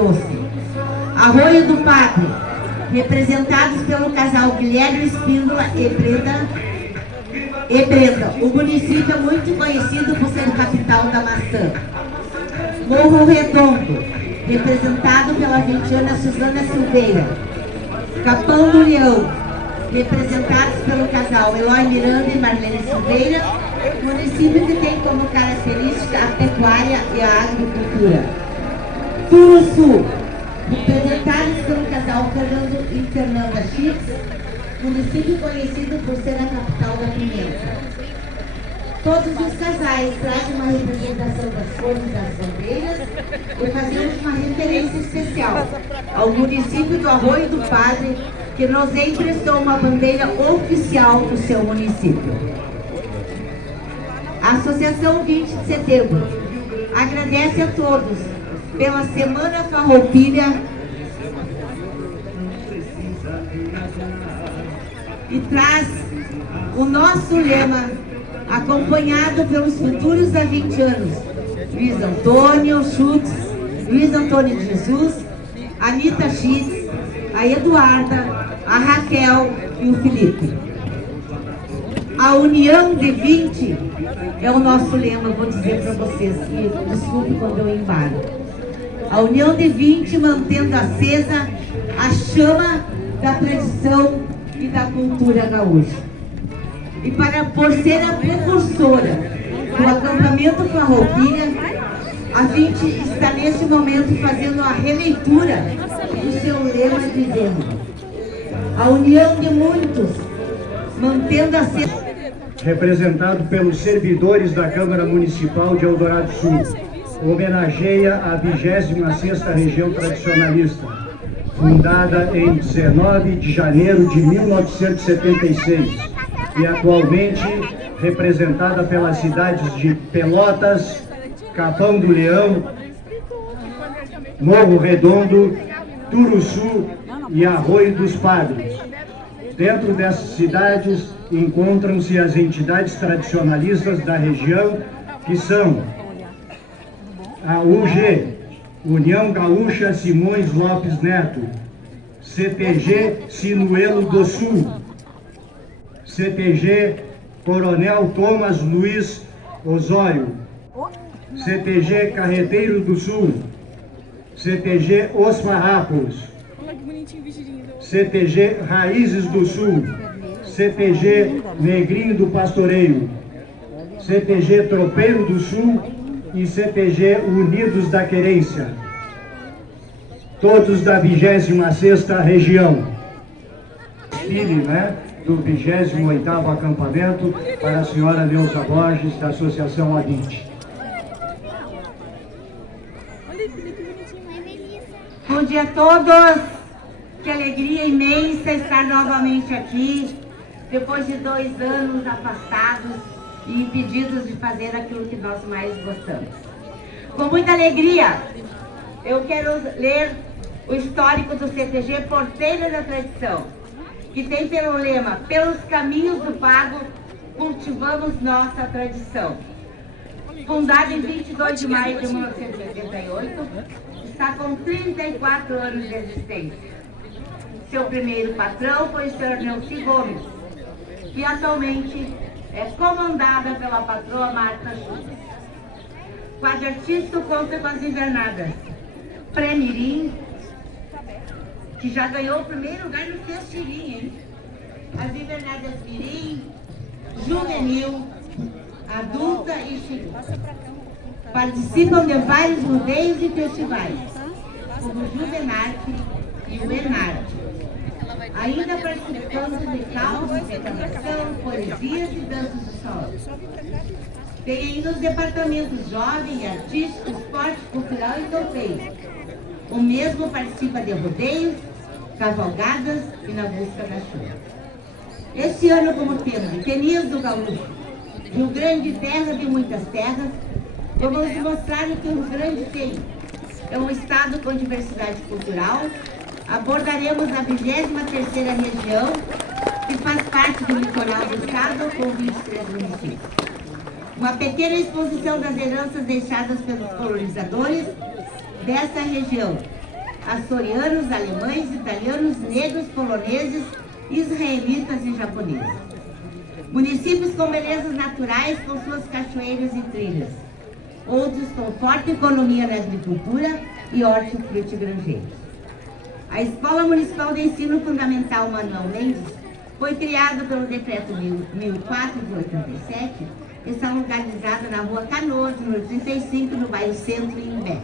Doce. Arroio do Padre, representados pelo casal Guilherme Espíndola e Brenda. O município é muito conhecido por ser capital da maçã. Morro Redondo, representado pela vintiana Suzana Silveira. Capão do Leão, representados pelo casal Eloy Miranda e Marlene Silveira, município que tem como característica a pecuária e a agricultura. Turuçu, representados pelo casal Fernando e Fernanda Chix, município conhecido por ser a capital da pimenta. Todos os casais trazem uma representação das cores das bandeiras e fazemos uma referência especial ao município do Arroio do Padre, que nos emprestou uma bandeira oficial do seu município. A Associação 20 de Setembro agradece a todos pela Semana Farroupilha e traz o nosso lema, acompanhado pelos futuros há 20 anos, Luiz Antônio Schutz, Luiz Antônio de Jesus, Anita Schitz, a Eduarda, a Raquel e o Felipe. A união de 20 é o nosso lema, vou dizer para vocês, e desculpe quando eu embalo. A união de 20 mantendo acesa a chama da tradição e da cultura gaúcha. E por ser a precursora do acampamento Farroupilha, a 20 está neste momento fazendo a releitura do seu lema, dizendo: a união de muitos, mantendo a ser... Representado pelos servidores da Câmara Municipal de Eldorado Sul, homenageia a 26ª Região Tradicionalista, fundada em 19 de janeiro de 1976 e atualmente representada pelas cidades de Pelotas, Capão do Leão, Morro Redondo, Turuçu e Arroio dos Padres. Dentro dessas cidades encontram-se as entidades tradicionalistas da região, que são a UG, União Gaúcha Simões Lopes Neto, CTG Sinuelo do Sul, CTG Coronel Thomas Luiz Osório, CTG Carreteiro do Sul, CTG Os Farrapos, CTG Raízes do Sul, CTG Negrinho do Pastoreio, CTG Tropeiro do Sul e CTG Unidos da Querência, todos da 26ª região. Desfile, do 28º acampamento para a senhora Neuza Borges, da Associação A20. Bom dia a todos! Que alegria imensa estar novamente aqui, depois de 2 anos afastados e impedidos de fazer aquilo que nós mais gostamos. Com muita alegria, eu quero ler o histórico do CTG Porteira da Tradição, que tem pelo lema: pelos caminhos do pago, cultivamos nossa tradição. Fundado em 22 de maio de 1988, está com 34 anos de existência. Seu primeiro patrão foi o Sr. Nelci Gomes, que atualmente é comandada pela patroa Marta Schultz. O quadro artístico conta com as invernadas Pré-Mirim, que já ganhou o primeiro lugar no Festirim, hein? As invernadas Mirim, Juvenil, Adulta e Chico. Participam de vários rodeios e festivais, como o Juvenarte e o Enarte. Ainda participando de causos, declamação, poesias e danças do sol. Tem ainda os departamentos jovem, artístico, esporte, cultural e torneio. O mesmo participa de rodeios, cavalgadas e na busca da chuva. Este ano, como tema Etnias do Gaúcho, Rio Grande, terra de muitas terras, vamos mostrar o que o Rio Grande tem. É um estado com diversidade cultural. Abordaremos a 23ª região, que faz parte do litoral do estado, com 23 municípios. Uma pequena exposição das heranças deixadas pelos colonizadores dessa região, açorianos, alemães, italianos, negros, poloneses, israelitas e japoneses. Municípios com belezas naturais, com suas cachoeiras e trilhas. Outros com forte economia na agricultura e hortifruti grangeiros. A Escola Municipal de Ensino Fundamental Manuel Mendes foi criada pelo Decreto 1004 de 87 e está localizada na Rua Canoas, número 35, no bairro Centro, em Imbé.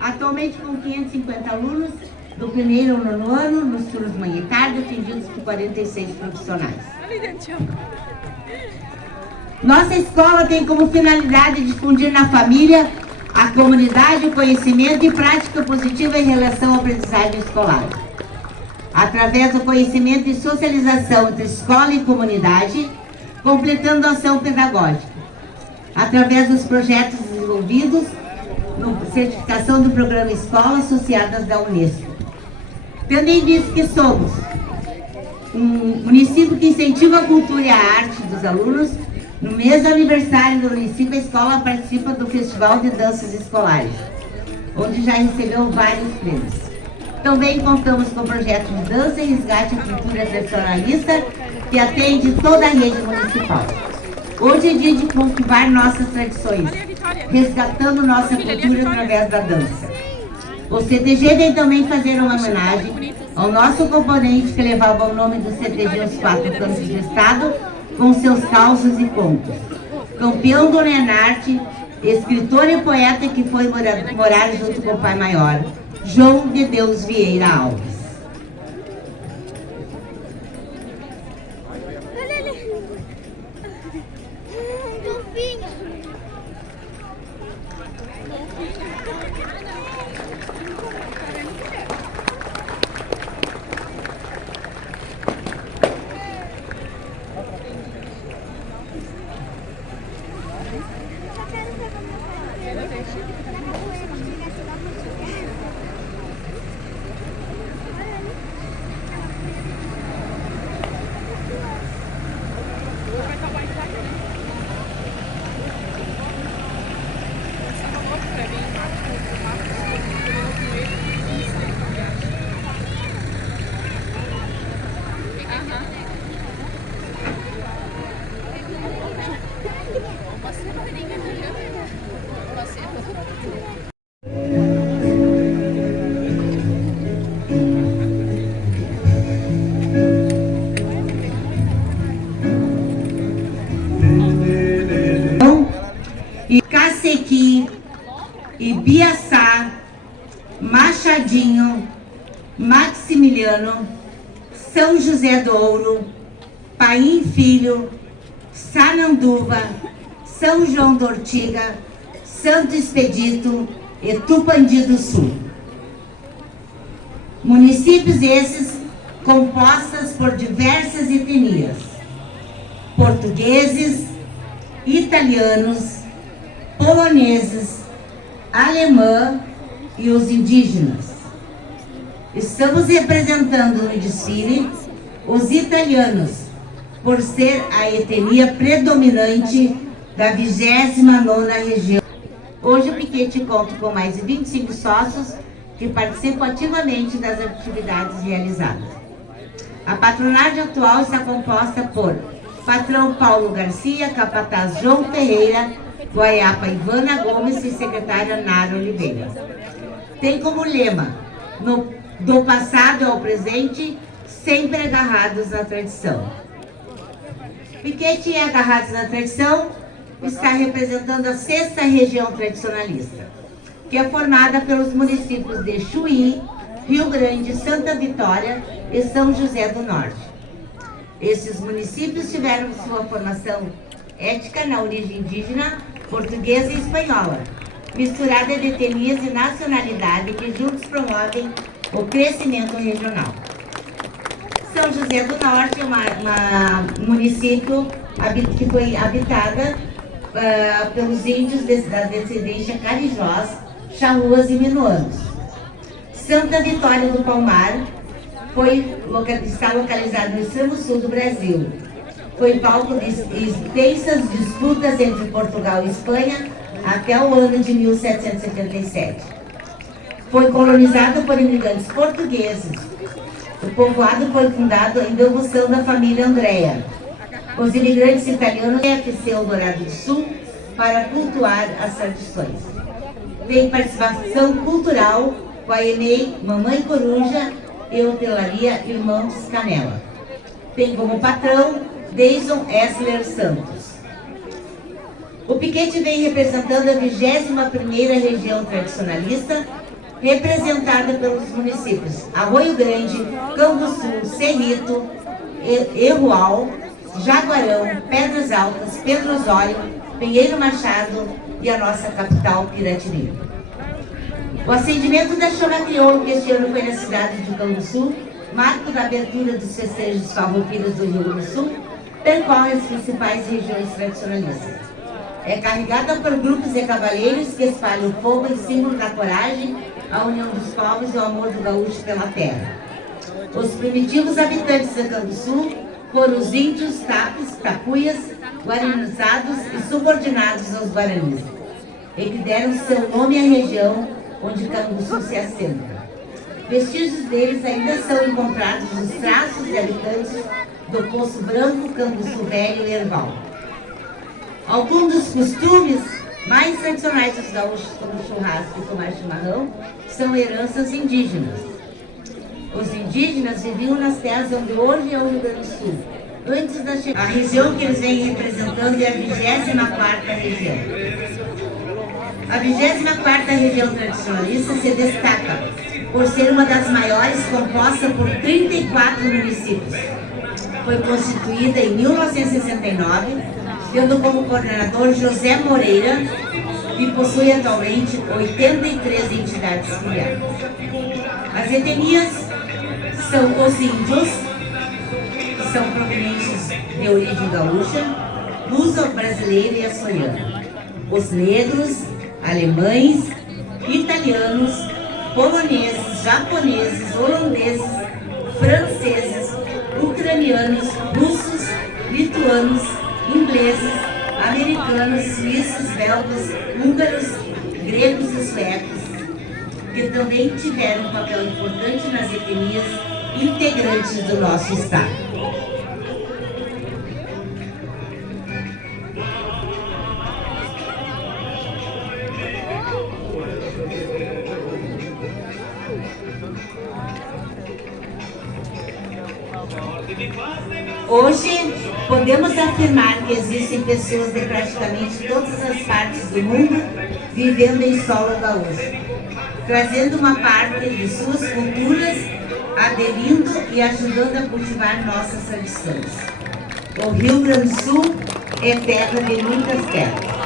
Atualmente com 550 alunos do primeiro ao nono ano, nos turnos manhã e tarde, atendidos por 46 profissionais. Nossa escola tem como finalidade difundir na família, a comunidade, o conhecimento e prática positiva em relação à aprendizagem escolar. Através do conhecimento e socialização entre escola e comunidade, completando a ação pedagógica. Através dos projetos desenvolvidos no certificação do programa Escola Associadas da Unesco. Tendo em vista que somos um município que incentiva a cultura e a arte dos alunos, no mês do aniversário do município, a escola participa do Festival de Danças Escolares, onde já recebeu vários prêmios. Também contamos com projetos de dança e resgate à cultura tradicionalista, que atende toda a rede municipal. Hoje é dia de cultivar nossas tradições, resgatando nossa cultura através da dança. O CTG vem também fazer uma homenagem ao nosso componente que levava o nome do CTG aos 4 cantos do estado, com seus causos e contos. Campeão do Nenarte, escritor e poeta que foi morar junto com o pai maior, João de Deus Vieira Alves. Cacequi, Ibiaçá, Machadinho, Maximiliano, São José do Ouro, Paim Filho, Sananduva, São João do Ortiga, Santo Expedito e Tupandi do Sul. Municípios esses compostos por diversas etnias: portugueses, italianos, poloneses, alemã e os indígenas. Estamos representando no desfile os italianos, por ser a etnia predominante da 29ª região. Hoje o piquete conta com mais de 25 sócios que participam ativamente das atividades realizadas. A patronagem atual está composta por patrão Paulo Garcia, capataz João Ferreira, Guaiapa Ivana Gomes e secretária Nara Oliveira. Tem como lema, do passado ao presente, sempre agarrados na tradição. Piquete e Agarrados na Tradição está representando a 6ª região tradicionalista, que é formada pelos municípios de Chuí, Rio Grande, Santa Vitória e São José do Norte. Esses municípios tiveram sua formação étnica na origem indígena, portuguesa e espanhola, misturada de etnias e nacionalidade que juntos promovem o crescimento regional. São José do Norte é um município que foi habitada pelos índios da descendência carijós, charruas e minuanos. Santa Vitória do Palmar está localizado no extremo sul do Brasil. Foi palco de extensas disputas entre Portugal e Espanha até o ano de 1777. foi colonizado por imigrantes portugueses. O povoado foi fundado em devoção da família Andréa. Os imigrantes italianos FC Eldorado do Sul para cultuar as tradições. Tem participação cultural com a EMEI Mamãe Coruja e Hotelaria Irmãos Canela. Tem como patrão Deison Essler Santos. O piquete vem representando a 21ª região tradicionalista, representada pelos municípios Arroio Grande, Canguçu, Cerrito, Errual, Jaguarão, Pedras Altas, Pedro Osório, Pinheiro Machado e a nossa capital, Piratini. O acendimento da chama crioulo, que este ano foi na cidade de Canguçu, marco da abertura dos festejos farroupilhos do Rio Grande do Sul, percorre as principais regiões tradicionalistas. É carregada por grupos de cavaleiros que espalham fogo em símbolo da coragem, a união dos povos e o amor do gaúcho pela terra. Os primitivos habitantes de Canguçu foram os índios, tapes, tapuias, guaranizados e subordinados aos guaranis, e que deram seu nome à região onde Canguçu se assenta. Vestígios deles ainda são encontrados nos traços de habitantes do Poço Branco, Canguçu Velho e Erval. Alguns dos costumes mais tradicionais dos gaúchos, como churrasco e tomar chimarrão, são heranças indígenas. Os indígenas viviam nas terras onde hoje é o Rio Grande do Sul. Antes da chegada, a região que eles vêm representando é a 24ª região. A 24ª região tradicionalista se destaca por ser uma das maiores, composta por 34 municípios. Foi constituída em 1969, tendo como coordenador José Moreira, e possui atualmente 83 entidades filiadas. As etnias são os índios, que são provenientes de origem gaúcha, luso-brasileira e açoriana. Os negros, alemães, italianos, poloneses, japoneses, holandeses, franceses, ucranianos, russos, lituanos, ingleses, americanos, suíços, belgas, húngaros, gregos e suecos, que também tiveram um papel importante nas etnias integrantes do nosso estado. Hoje, podemos afirmar que existem pessoas de praticamente todas as partes do mundo vivendo em solo gaúcho, trazendo uma parte de suas culturas, aderindo e ajudando a cultivar nossas tradições. O Rio Grande do Sul é terra de muitas terras.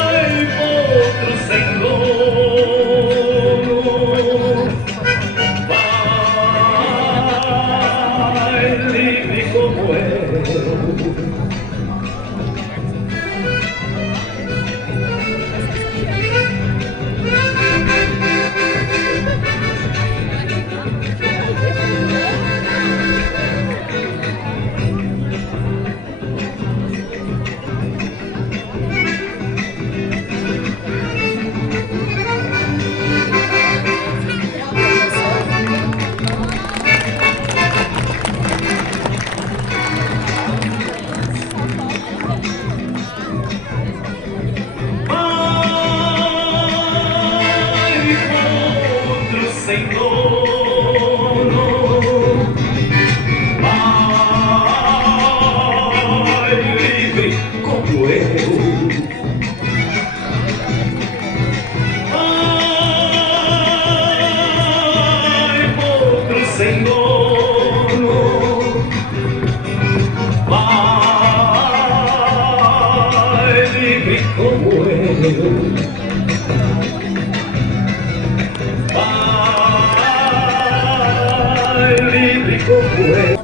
Vai, outro Senhor. como eu.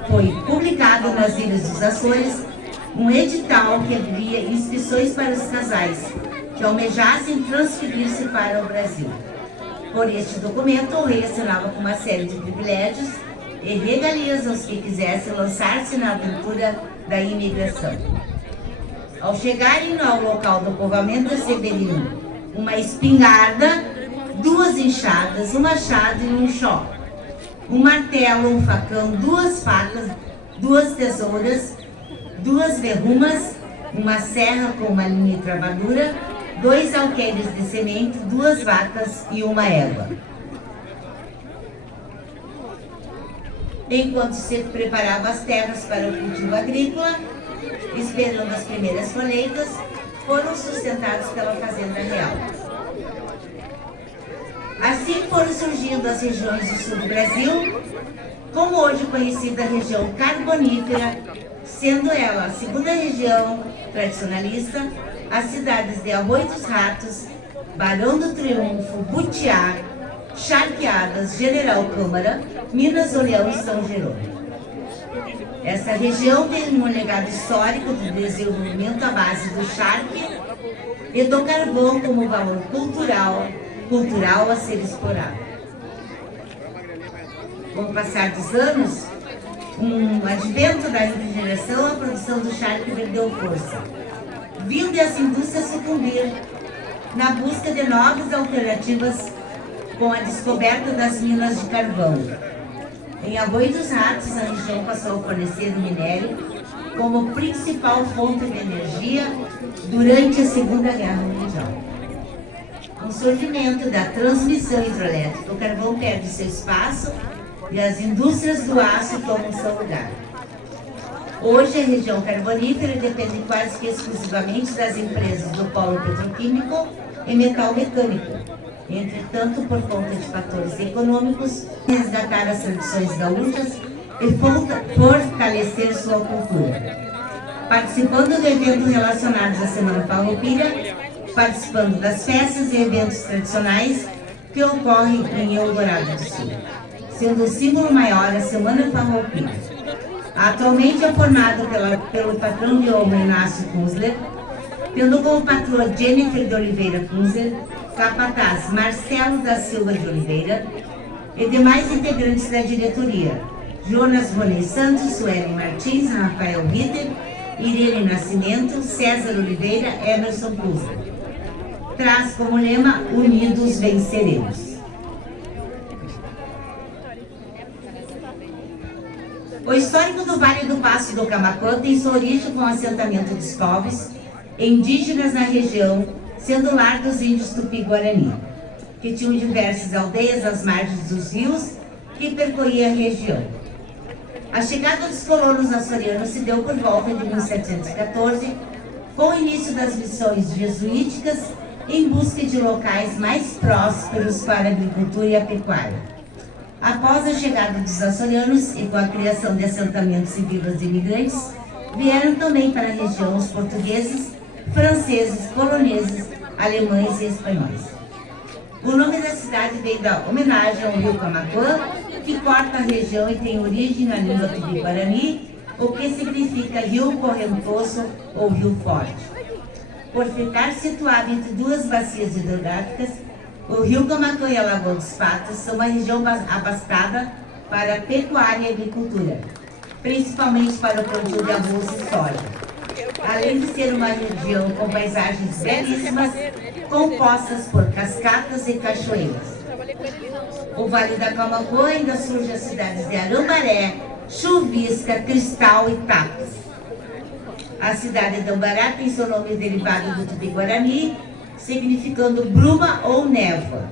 Foi publicado nas Ilhas dos Açores um edital que abria inscrições para os casais que almejassem transferir-se para o Brasil. Por este documento, o rei assinava com uma série de privilégios e regalias aos que quisessem lançar-se na aventura da imigração. Ao chegarem ao local do povoamento, receberiam uma espingarda, 2 enxadas, um machado e um chó, um martelo, um facão, 2 facas, 2 tesouras, 2 verrumas, uma serra com uma linha de travadura, 2 alqueires de semente, 2 vacas e uma égua. Enquanto se preparava as terras para o cultivo agrícola, esperando as primeiras colheitas, foram sustentados pela fazenda real. Assim foram surgindo as regiões do sul do Brasil, como hoje conhecida a região carbonífera, sendo ela a segunda região tradicionalista, as cidades de Arroio dos Ratos, Barão do Triunfo, Butiá, Charqueadas, General Câmara, Minas Oleão e São Jerônimo. Essa região tem um legado histórico de desenvolvimento à base do charque e do carvão como valor cultural a ser explorado. Com o passar dos anos, um advento da refrigeração, a produção do charque perdeu força, vindo essa indústria sucumbir na busca de novas alternativas com a descoberta das minas de carvão. Em Arroio dos Ratos, a região passou a fornecer o minério como principal fonte de energia durante a Segunda Guerra Mundial. Com o surgimento da transmissão hidrelétrica, o carvão perde seu espaço e as indústrias do aço tomam seu lugar. Hoje, a região carbonífera depende quase que exclusivamente das empresas do polo petroquímico e metal mecânico. Entretanto, por conta de fatores econômicos, resgatar as tradições gaúchas e fortalecer sua cultura. Participando de eventos relacionados à Semana Farroupilha, participando das festas e eventos tradicionais que ocorrem em Eldorado do Sul, sendo o símbolo maior a Semana Farroupilha. Atualmente é formado pelo patrão de honra Inácio Kunzler, tendo como patroa Jennifer de Oliveira Kunzler, capataz Marcelo da Silva de Oliveira e demais integrantes da diretoria, Jonas Rony Santos, Sueli Martins, Rafael Ritter, Irene Nascimento, César Oliveira, Emerson Kunzler. Traz como lema: Unidos venceremos. O histórico do Vale do Passo do Camaquã tem sua origem com o assentamento dos povos indígenas na região, sendo lar dos índios Tupi-Guarani, que tinham diversas aldeias às margens dos rios que percorriam a região. A chegada dos colonos açorianos se deu por volta de 1714, com o início das missões jesuíticas em busca de locais mais prósperos para a agricultura e a pecuária. Após a chegada dos açorianos e com a criação de assentamentos e vilas de imigrantes, vieram também para a região os portugueses, franceses, poloneses, alemães e espanhóis. O nome da cidade veio da homenagem ao rio Camaquã, que corta a região e tem origem na língua tupi-guarani, o que significa rio correntoso ou rio forte. Por ficar situado entre 2 bacias hidrográficas, o rio Camaquã e a Lagoa dos Patos são uma região abastada para a pecuária e agricultura, principalmente para o plantio de arroz e soja. Além de ser uma região com paisagens belíssimas, compostas por cascatas e cachoeiras. O Vale da Camaquã ainda surge as cidades de Arambaré, Chuvisca, Cristal e Tapas. A cidade de Ambará tem seu nome derivado do Tupi-Guarani, significando bruma ou névoa.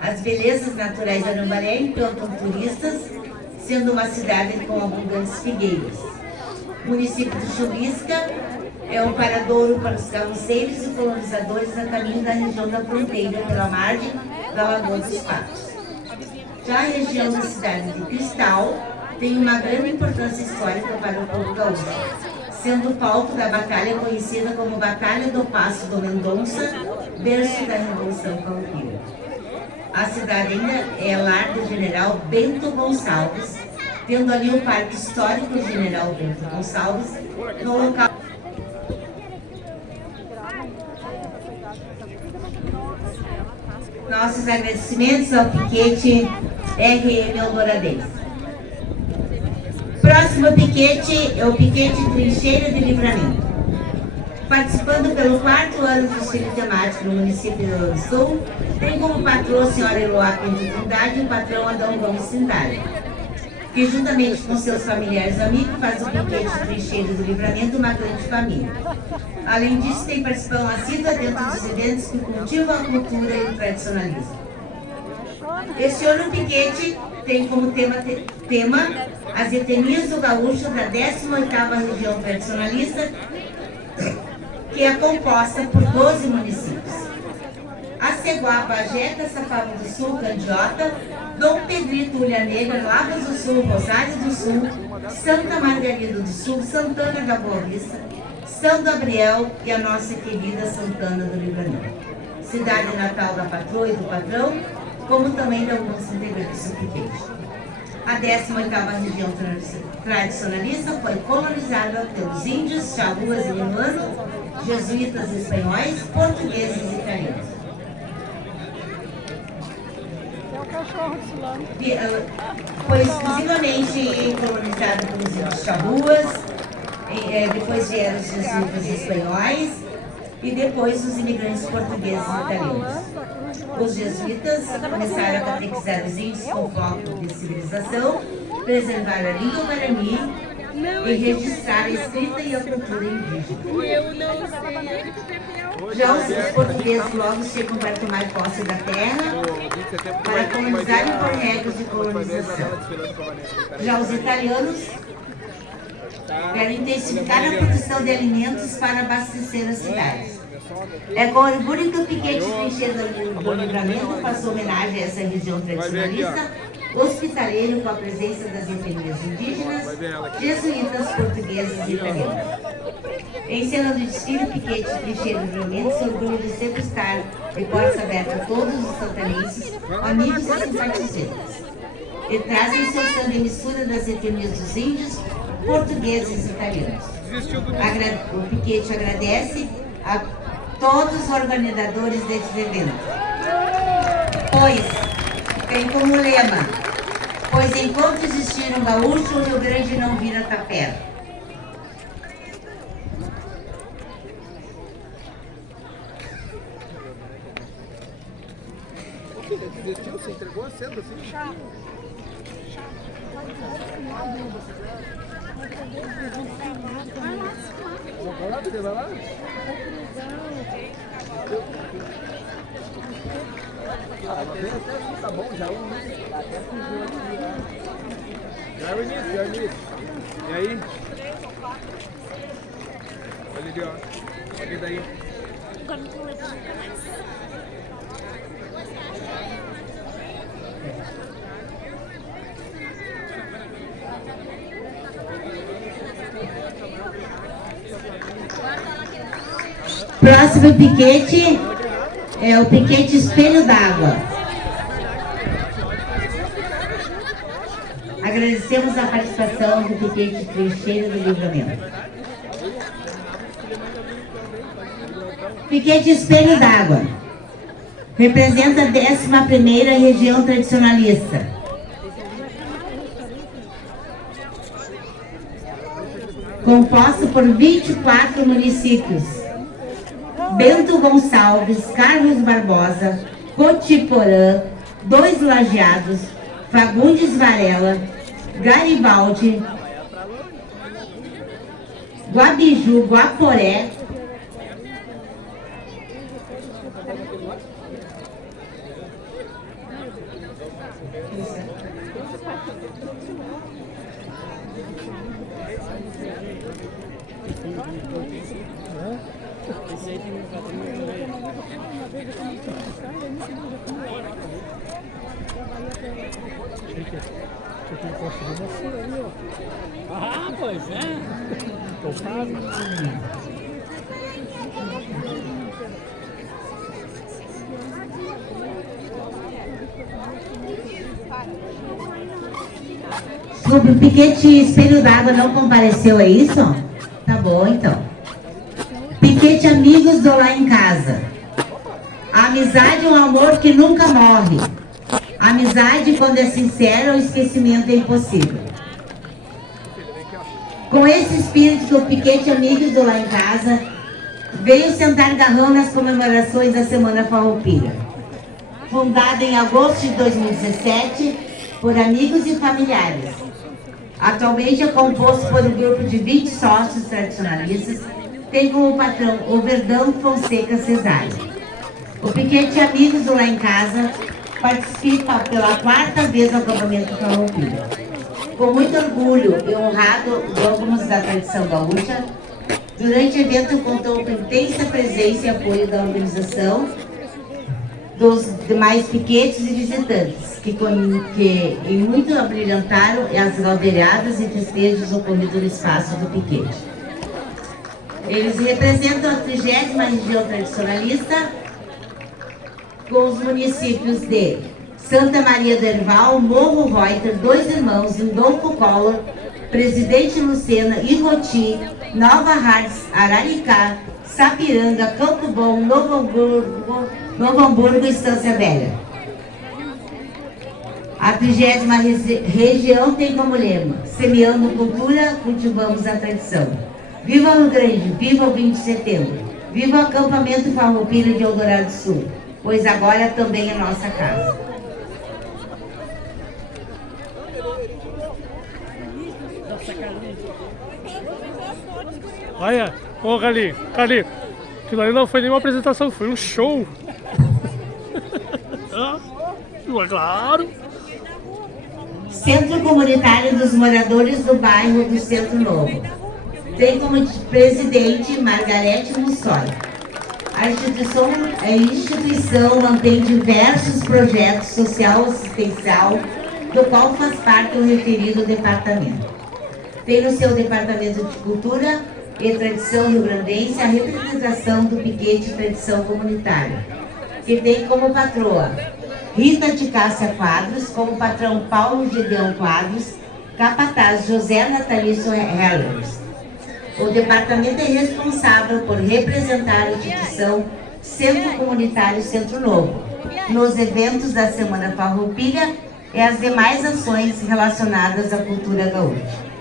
As belezas naturais de Arambaré encantam turistas, sendo uma cidade com abundantes figueiras. O município de Chuvisca é um paradouro para os carroceiros e colonizadores a caminho da região da fronteira pela margem da Lagoa dos Patos. Já a região da cidade de Cristal tem uma grande importância histórica para o povo gaúcho, sendo o palco da batalha conhecida como Batalha do Passo do Mendonça, berço da Revolução Farroupilha. A cidade ainda é lar do general Bento Gonçalves, tendo ali o Parque Histórico General Bento Gonçalves, no local. Nossos agradecimentos ao piquete RM Eldoradense. Próximo piquete é o piquete Trincheira de Livramento. Participando pelo 4º ano do desfile temático no município de Rio Grande do Sul, tem como patroa a senhora Eloá Pinto Trindade e o patrão Adão Gomes Trindade, que juntamente com seus familiares e amigos faz o piquete Trincheira do Livramento uma grande família. Além disso, tem participação assídua dentro dos eventos que cultivam a cultura e o tradicionalismo. Este ano o piquete tem como tema as etnias do gaúcho da 18ª região tradicionalista, que é composta por 12 municípios. Aceguá, Bagé, Sapava do Sul, Candiota, Dom Pedrito, Ulha Negra, Lavras do Sul, Rosário do Sul, Santa Margarida do Sul, Santana da Boa Vista, São Gabriel e a nossa querida Santana do Livramento. Cidade natal da patroa e do patrão, como também de alguns integrantes do piquete. A 18ª região tradicionalista foi colonizada pelos índios, charruas e limanos, jesuítas espanhóis, portugueses e italianos. Foi exclusivamente colonizada pelos índios charruas, depois vieram os jesuítas espanhóis e depois os imigrantes portugueses e italianos. Os jesuítas começaram a catequizar os índios com foco de civilização, preservar a língua guarani e registrar a escrita e a cultura indígena. Já os portugueses logo chegam para tomar posse da terra, para colonizarem por regras de colonização. Já os italianos querem intensificar a produção de alimentos para abastecer as cidades. É com orgulho que o piquete Trincheira do Livramento passou homenagem a essa região tradicionalista, hospitaleiro com a presença das etnias indígenas, jesuítas, portugueses e italianos. Em cena do desfile, o piquete Trincheira do Livramento se orgulha de sempre estar de portas abertas a todos os santanenses, amigos e simpatizantes. E trazem em seu sangue a mistura das etnias dos índios, portugueses e italianos. O piquete agradece a todos os organizadores desse evento, pois tem como lema: pois enquanto existir um gaúcho, o Rio Grande não vira tapera. Desistiu? Você entregou cedo assim? Vai lá, Bidê, vai lá. Tá bom, já um, né? Até fugiu aqui. Já é o início. E aí? Olha ali, ó. Olha daí. Agora não tô levando mais. Próximo piquete é o piquete Espelho d'Água. Agradecemos a participação do piquete Trincheira do Livramento. Piquete Espelho d'Água representa a 11ª região tradicionalista. Composta por 24 municípios: Bento Gonçalves, Carlos Barbosa, Cotiporã, Dois Lajeados, Fagundes Varela, Garibaldi, Guabiju, Guaporé, que ele conseguiu nascer ali, ó. Ah, pois é. Tocado. Sobre o piquete Espelho d'Água não compareceu, é isso? Tá bom, então. Piquete Amigos do Lá em Casa. A amizade é um amor que nunca morre. A amizade, quando é sincera, o esquecimento é impossível. Com esse espírito do Piquete Amigos do Lá em Casa, veio sentar garrão nas comemorações da Semana Farroupilha. Fundada em agosto de 2017 por amigos e familiares. Atualmente é composto por um grupo de 20 sócios tradicionalistas, tem como patrão o Verdão Fonseca Cesário. O Piquete Amigos do Lá em Casa participa pela 4ª vez do acampamento Farroupilha. Com muito orgulho e honrado dogmas da tradição gaúcha, durante o evento contou com intensa presença e apoio da organização, dos demais piquetes e visitantes, que em muito abrilhantaram as galdeiradas e festejos ocorridos no espaço do piquete. Eles representam a 30ª região tradicionalista, com os municípios de Santa Maria do Herval, Morro Reuter, Dois Irmãos, Lindolfo Collor, Presidente Lucena, Iroti, Nova Hartz, Araricá, Sapiranga, Campo Bom, Novo Hamburgo e Estância Velha. A 30ª região tem como lema: semeando cultura, cultivamos a tradição. Viva Rio Grande, viva o 20 de setembro, viva o acampamento Farroupilha de Eldorado do Sul, pois agora também é nossa casa. Olha, ô Gali, aquilo ali não foi nenhuma apresentação, foi um show. É claro. Centro Comunitário dos Moradores do Bairro do Centro Novo. Tem como presidente Margarete Mussoi. A instituição mantém diversos projetos social-assistencial, do qual faz parte o referido departamento. Tem no seu departamento de cultura e tradição rio-grandense a representação do piquete Tradição Comunitária, que tem como patroa Rita de Cássia Quadros, como patrão Paulo Gedeão Quadros, capataz José Natalício Hellers. O departamento é responsável por representar a instituição Centro Comunitário Centro Novo nos eventos da Semana Farroupilha e as demais ações relacionadas à cultura gaúcha.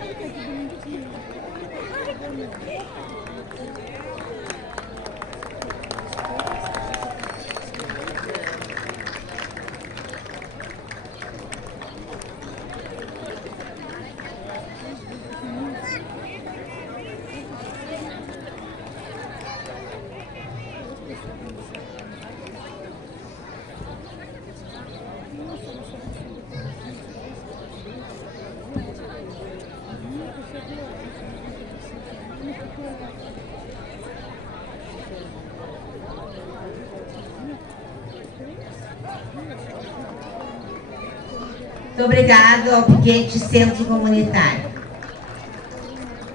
Muito obrigado ao piquete Centro Comunitário.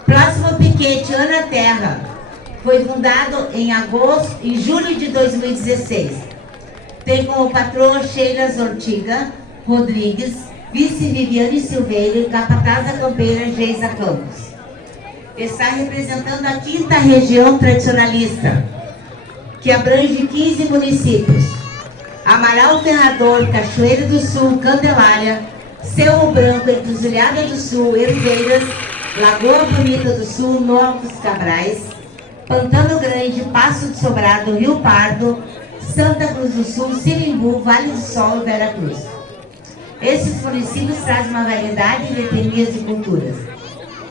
Próximo piquete Ana Terra foi fundado em julho de 2016. Tem como patroa Sheila Zortiga Rodrigues, vice Viviane Silveira e capataz da campeira Geisa Campos. Está representando a 5ª região tradicionalista, que abrange 15 municípios: Amaral Ferrador, Cachoeira do Sul, Candelária, Cerro Branco, Encruzilhada do Sul, Herveiras, Lagoa Bonita do Sul, Novos Cabrais, Pantano Grande, Passo de Sobrado, Rio Pardo, Santa Cruz do Sul, Sirimbu, Vale do Sol e Vera Cruz. Esses municípios trazem uma variedade de etnias e culturas.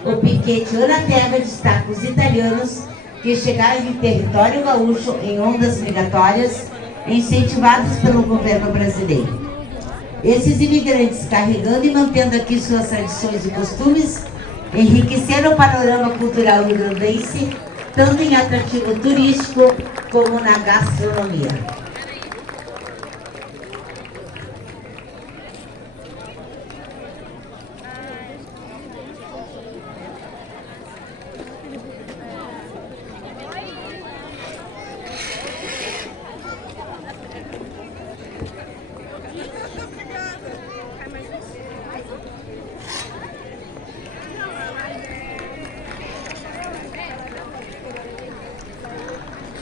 O piquete Ana Terra destaca os italianos que chegaram em território gaúcho em ondas migratórias incentivados pelo governo brasileiro. Esses imigrantes, carregando e mantendo aqui suas tradições e costumes, enriqueceram o panorama cultural rio-grandense, tanto em atrativo turístico como na gastronomia.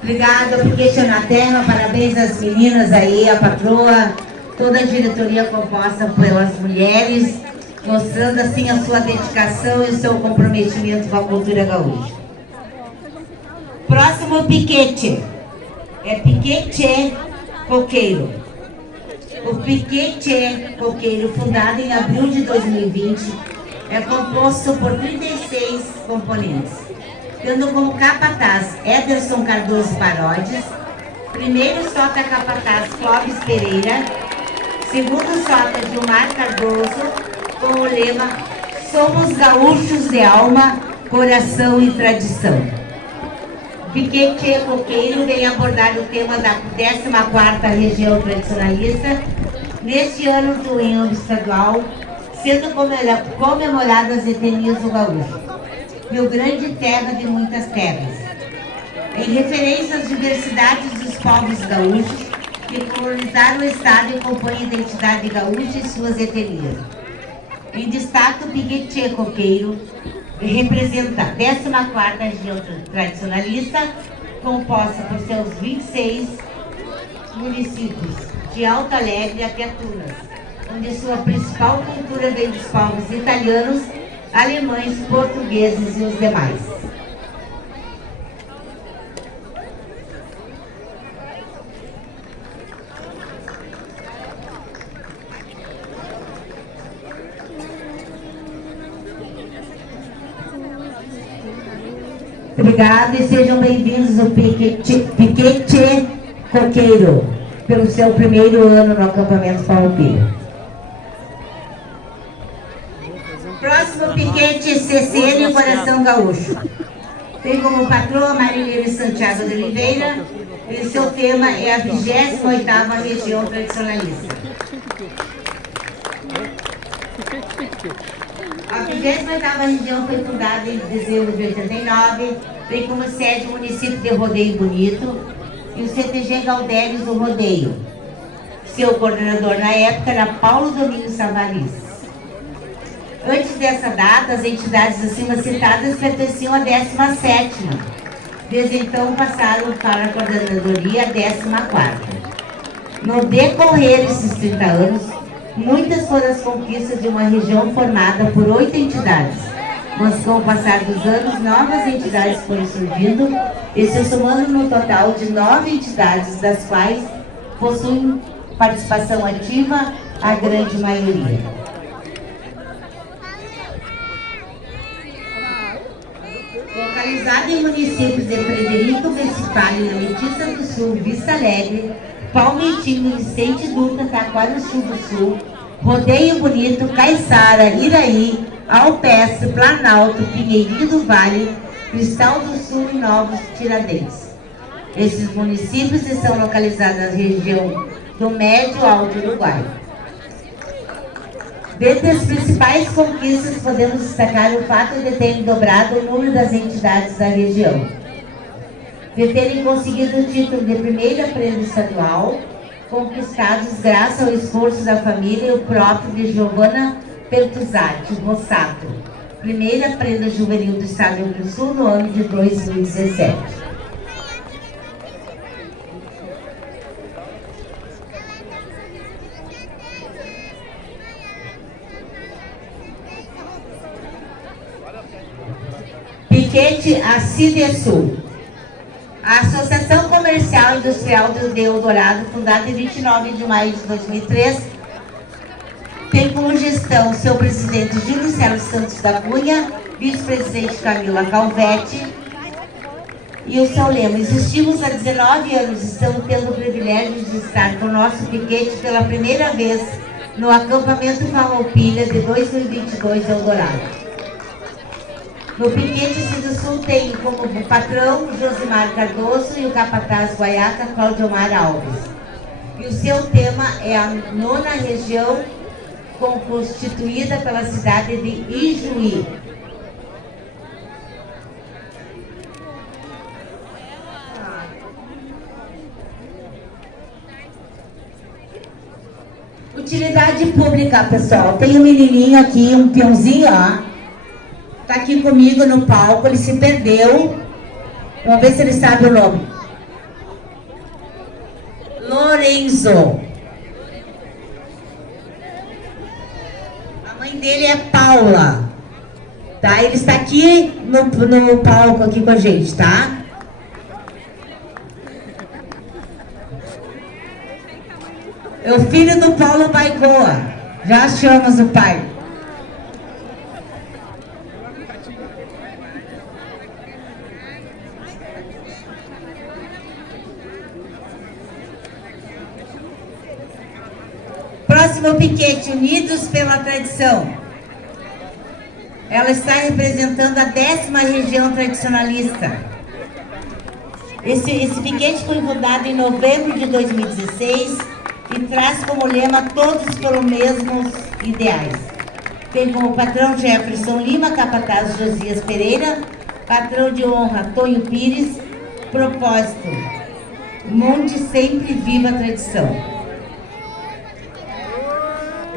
Obrigada, Piquete na Terra, parabéns às meninas aí, a patroa, toda a diretoria composta pelas mulheres, mostrando assim a sua dedicação e o seu comprometimento com a cultura gaúcha. Próximo piquete é Piquete Coqueiro. O Piquete Coqueiro, fundado em abril de 2020, é composto por 36 componentes, tendo como capataz Ederson Cardoso Paródias, primeiro sota capataz Clóvis Pereira, segundo sota Gilmar Cardoso, com o lema Somos Gaúchos de Alma, Coração e Tradição. Piquete Coqueiro vem abordar o tema da 14ª Região Tradicionalista, neste ano do âmbito estadual, sendo comemoradas as etnias do Gaúcho, Rio Grande, terra de muitas terras, em referência às diversidades dos povos gaúchos que colonizaram o estado e compõem a identidade gaúcha e suas etnias. Em destaque, o Piquete Coqueiro representa a 14ª Região Tradicionalista, composta por seus 26 municípios, de Alto Alegre até Tunas, onde sua principal cultura vem dos povos italianos, alemães, portugueses e os demais. Obrigada e sejam bem-vindos ao Piquete Coqueiro, pelo seu primeiro ano no acampamento Farroupilha. Próximo piquete CCN Coração Gaúcho. Tem como patroa Marilene Santiago de Oliveira e seu tema é a 28ª Região Tradicionalista. A 28ª região foi fundada em dezembro de 89, tem como sede o município de Rodeio Bonito e o CTG Galdérios do Rodeio. Seu coordenador na época era Paulo Domingos Savaris. Antes dessa data, as entidades acima citadas pertenciam à 17ª. Desde então passaram para a coordenadoria 14ª. No decorrer desses 30 anos, muitas foram as conquistas de uma região formada por 8 entidades, mas com o passar dos anos, novas entidades foram surgindo e se somando no total de 9 entidades, das quais possuem participação ativa a grande maioria. Localizado em municípios de Frederico Vesipalho, na Mestiça do Sul, Vista Alegre, Palmitinho, Vicente Dutra, Taquarussu do Sul, Rodeio Bonito, Caiçara, Iraí, Alpestre, Planalto, Pinheirinho do Vale, Cristal do Sul e Novos Tiradentes. Esses municípios estão localizados na região do Médio Alto Uruguai. Dentre as principais conquistas, podemos destacar o fato de terem dobrado o número das entidades da região, de terem conseguido o título de primeira prêmio estadual, conquistados graças ao esforço da família e o próprio de Giovanna Pertuzati, Rossato, primeira prenda juvenil do estado do Rio Grande do Sul no ano de 2017. Piquete Acidesul. A Associação Comercial e Industrial de Eldorado, fundada em 29 de maio de 2003, tem como gestão seu presidente Júlio Célio Santos da Cunha, vice-presidente Camila Calvetti, e o seu lema: existimos há 19 anos, estamos tendo o privilégio de estar com o nosso piquete pela primeira vez no acampamento Farroupilha de 2022 Eldorado. No Piquete Sul tem como patrão Josimar Cardoso e o capataz Guaiaca Claudio Mar Alves. E o seu tema é a 9ª região, constituída pela cidade de Ijuí. Utilidade pública, pessoal. Tem um menininho aqui, um peãozinho, ó. Tá aqui comigo no palco, ele se perdeu. Vamos ver se ele sabe o nome. Lorenzo. A mãe dele é Paula. Tá? Ele está aqui no palco aqui com a gente, tá? É o filho do Paulo Baigoa. Já chamamos o pai. Próximo piquete, Unidos pela Tradição. Ela está representando a 10ª região tradicionalista. Esse piquete foi fundado em novembro de 2016 e traz como lema todos pelos mesmos ideais. Tem como patrão Jefferson Lima, capataz Josias Pereira, patrão de honra Tonho Pires, propósito: Monte sempre viva a tradição.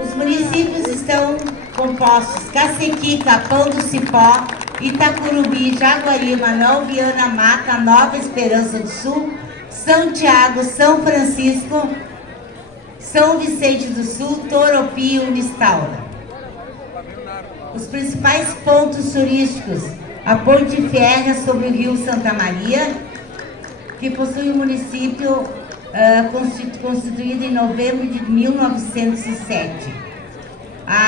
Os municípios estão compostos: Cacequi, Capão do Cipó, Itacurubi, Jaguari, Manoel Viana Mata, Nova Esperança do Sul, São Tiago, São Francisco, São Vicente do Sul, Toropi e Unistaura. Os principais pontos turísticos: a Ponte Férrea sobre o rio Santa Maria, que possui um município constituído em novembro de 1907.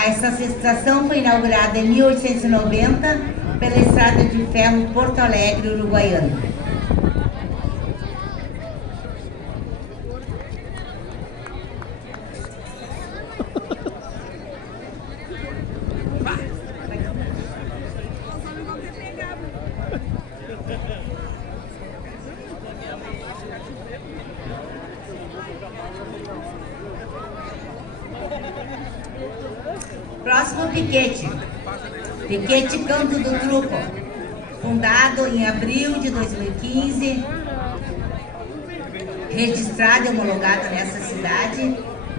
Essa estação foi inaugurada em 1890 pela Estrada de Ferro Porto Alegre, Uruguaiana. Próximo piquete. Piquete Canto do Truco. Fundado em abril de 2015. Registrado e homologado nessa cidade.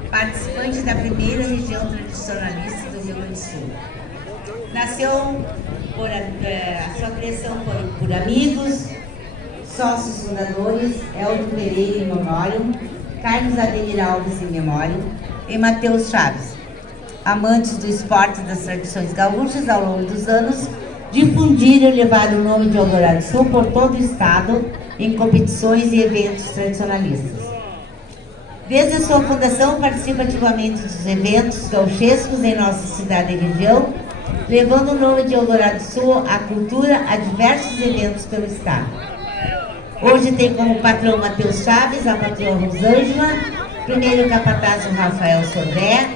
Participante da primeira região tradicionalista do Rio Grande do Sul. Nasceu a sua criação por amigos, sócios fundadores, Elton Pereira em memória, Carlos Ademir Alves em memória e Matheus Chaves. Amantes do esporte e das tradições gaúchas, ao longo dos anos, difundiram e levaram o nome de Eldorado do Sul por todo o estado em competições e eventos tradicionalistas. Desde a sua fundação, participa ativamente dos eventos gauchescos em nossa cidade e região, levando o nome de Eldorado do Sul à cultura a diversos eventos pelo estado. Hoje tem como patrão Matheus Chaves, a patroa Rosângela, primeiro capataz o Rafael Sodré,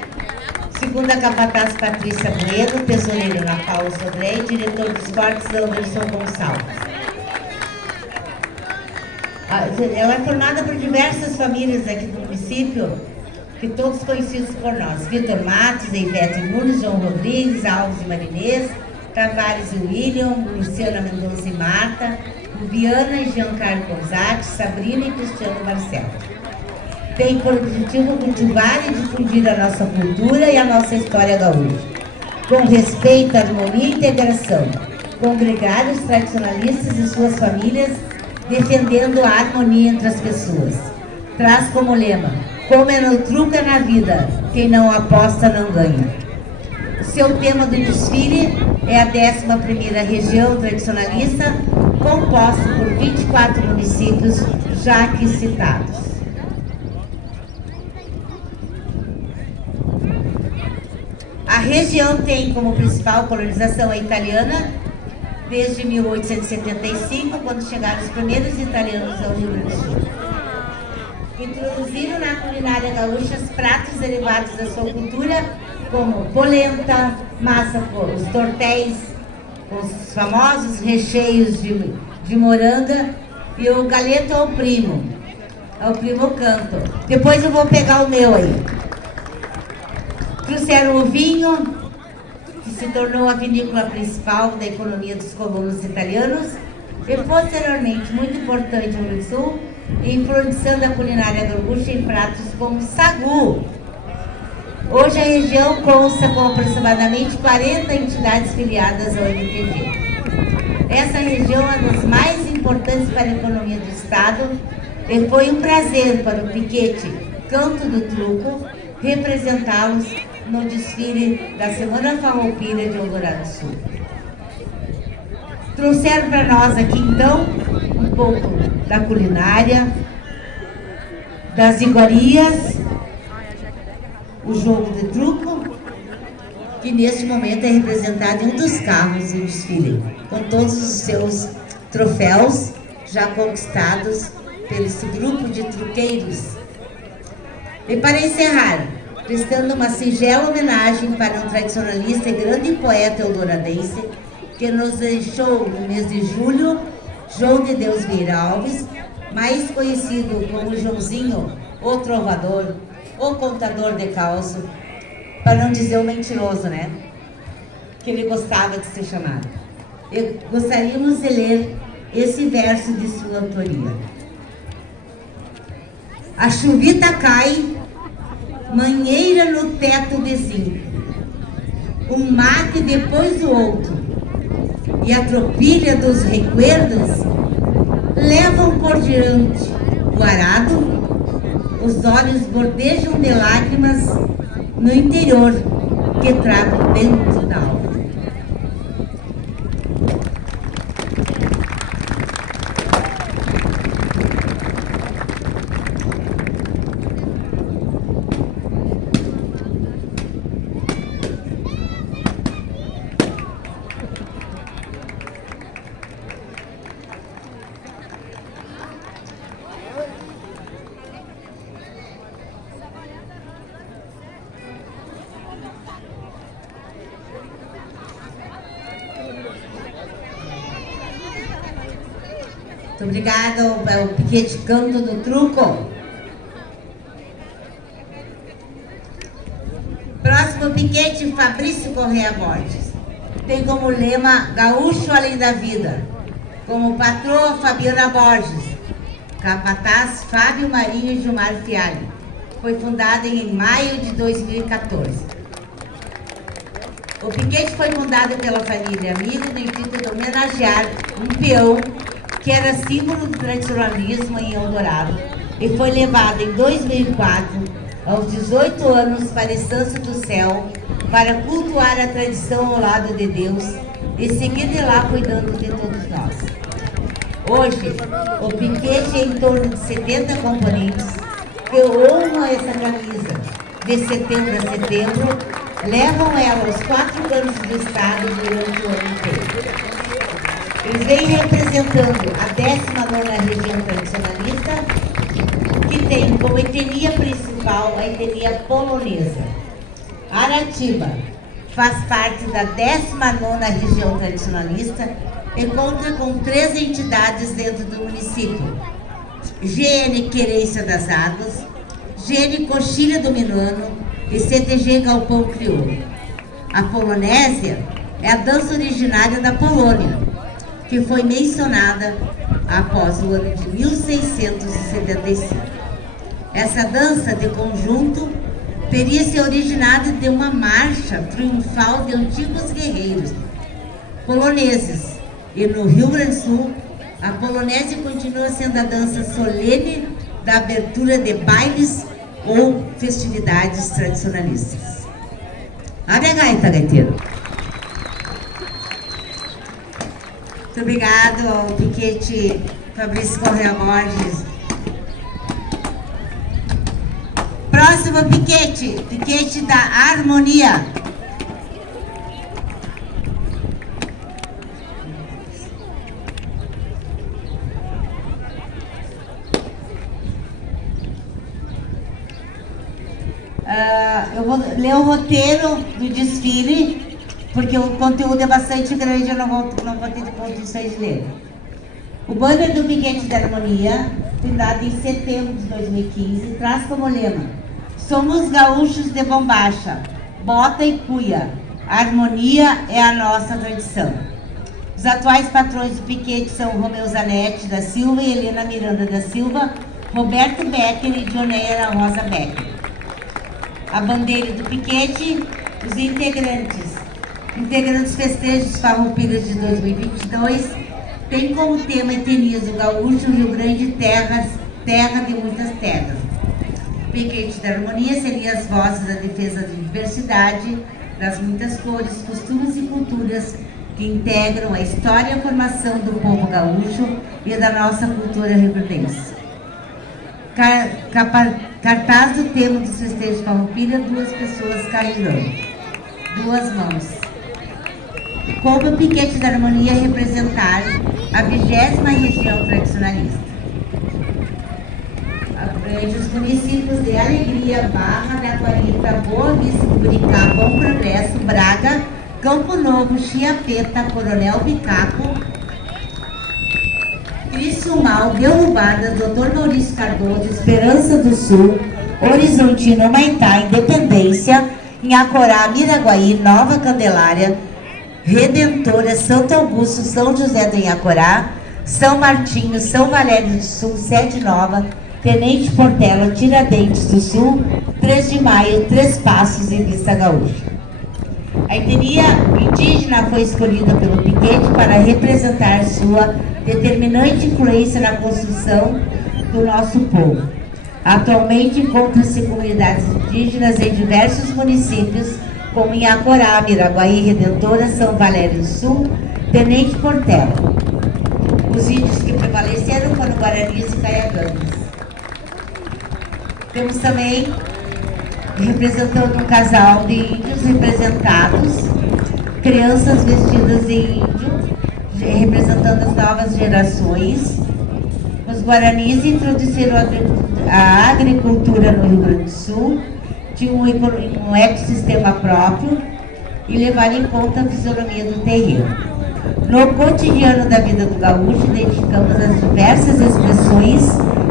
segunda capataz Patrícia Bueno, tesoureiro Ana Paula Sodré e diretor de esportes Anderson Gonçalves. Ela é formada por diversas famílias aqui do município, que todos conhecidos por nós: Vitor Matos, Ivete Nunes, João Rodrigues, Alves e Marinês, Tavares e William, Luciana Mendonça e Marta, Viana e Giancarlo Gonzatti, Sabrina e Cristiano Marcelo. Tem por objetivo cultivar e difundir a nossa cultura e a nossa história gaúcha, com respeito, harmonia e integração, congregar os tradicionalistas e suas famílias, defendendo a harmonia entre as pessoas. Traz como lema: como é no truco é na vida, quem não aposta não ganha. O seu tema do desfile é a 11ª região tradicionalista, composta por 24 municípios já aqui citados. A região tem como principal colonização a italiana, desde 1875, quando chegaram os primeiros italianos ao Rio Grande do Sul. Introduziram na culinária gaúcha os pratos derivados da sua cultura, como polenta, massa, os tortéis, os famosos recheios de moranga e o galeto ao primo canto. Depois eu vou pegar o meu aí. Trouxeram o vinho, que se tornou a vinícola principal da economia dos colonos italianos, e posteriormente, muito importante no Rio do Sul, influenciando a culinária gaúcha em pratos como sagu. Hoje a região consta com aproximadamente 40 entidades filiadas ao MTG. Essa região é uma das mais importantes para a economia do estado, E foi um prazer para o piquete Canto do Truco representá-los no desfile da Semana Farroupilha de Eldorado do Sul. Trouxeram para nós aqui, então, um pouco da culinária, das iguarias, o jogo de truco, que neste momento é representado em um dos carros do desfile, com todos os seus troféus já conquistados pelo esse grupo de truqueiros. E para encerrar, prestando uma singela homenagem para um tradicionalista e grande poeta eldoradense que nos deixou no mês de julho, João de Deus Vieira Alves, mais conhecido como Joãozinho, o trovador, o contador de causo, para não dizer o mentiroso, né? Que ele gostava de ser chamado. E gostaríamos de ler esse verso de sua autoria. A chuvita cai, manheira no teto de zinco, um mate depois do outro, e a tropilha dos recuerdos levam por diante o arado, os olhos bordejam de lágrimas no interior que trago dentro da alma. Muito obrigada ao piquete Canto do Truco. Próximo piquete, Fabrício Correa Borges. Tem como lema Gaúcho Além da Vida. Como patroa, Fabiana Borges. Capataz, Fábio Marinho e Gilmar Fialho. Foi fundada em maio de 2014. O piquete foi fundado pela família Amigo no intuito de homenagear um peão que era símbolo do tradicionalismo em Eldorado e foi levado em 2004, aos 18 anos, para a Estância do Céu, para cultuar a tradição ao lado de Deus e seguir de lá cuidando de todos nós. Hoje, o piquete é em torno de 70 componentes que honram essa camisa de setembro a setembro, levam ela aos 4 cantos do estado durante o ano inteiro. Eles vêm representando a 19ª região tradicionalista, que tem como etnia principal a etnia polonesa. Aratiba faz parte da 19ª região tradicionalista e conta com 3 entidades dentro do município: GN Querência das Águas, GN Coxilha do Minuano e CTG Galpão Crioulo. A polonésia é a dança originária da Polônia, que foi mencionada após o ano de 1675. Essa dança de conjunto teria se originado de uma marcha triunfal de antigos guerreiros poloneses. E no Rio Grande do Sul, a polonésia continua sendo a dança solene da abertura de bailes ou festividades tradicionalistas. Abre a gaita, gaiteiro. Muito obrigado ao piquete Fabrício Correa Borges. Próximo piquete, piquete da harmonia. Eu vou ler o roteiro do desfile, porque o conteúdo é bastante grande, eu não vou ter condições de ler. O banner do piquete da harmonia, fundado em setembro de 2015, traz como lema: somos gaúchos de bombacha, bota e cuia, a harmonia é a nossa tradição. Os atuais patrões do piquete são Romeu Zanetti da Silva e Helena Miranda da Silva, Roberto Becker e Dioneira Rosa Becker. A bandeira do piquete, os integrantes festejos Farroupilhas de 2022, tem como tema etnias o gaúcho, Rio Grande, terras terra de muitas terras. O piquete da harmonia seria as vozes da defesa da diversidade, das muitas cores, costumes e culturas que integram a história e a formação do povo gaúcho e da nossa cultura rio-grandense. Cartaz do tema dos festejos Farroupilha, 2 pessoas carregando, 2 mãos. Como o piquete da harmonia representar a 20ª região tradicionalista. Abrange os municípios de Alegria, Barra da Guarita, Boa Vista, Curicá, Bom Progresso, Braga, Campo Novo, Chiapeta, Coronel Bicaco, Criciúmal, Derrubadas, Dr. Maurício Cardoso, Esperança do Sul, Horizontino, Maitá, Independência, Inhacorá, Miraguaí, Nova Candelária, Redentora, Santo Augusto, São José do Inhacorá, São Martinho, São Valério do Sul, Sede Nova, Tenente Portela, Tiradentes do Sul, 3 de Maio, 3 Passos e Vista Gaúcha. A etnia indígena foi escolhida pelo piquete para representar sua determinante influência na construção do nosso povo. Atualmente encontram-se comunidades indígenas em diversos municípios, como Inhacorá, Miraguaí, Redentora, São Valério do Sul, Tenente Portela. Os índios que prevaleceram foram Guaranis e Caiagangues. Temos também, representando um casal de índios representados, crianças vestidas de índio, representando as novas gerações. Os Guaranis introduziram a agricultura no Rio Grande do Sul, tinham um ecossistema próprio e levaram em conta a fisionomia do terreno. No cotidiano da vida do gaúcho, identificamos as diversas expressões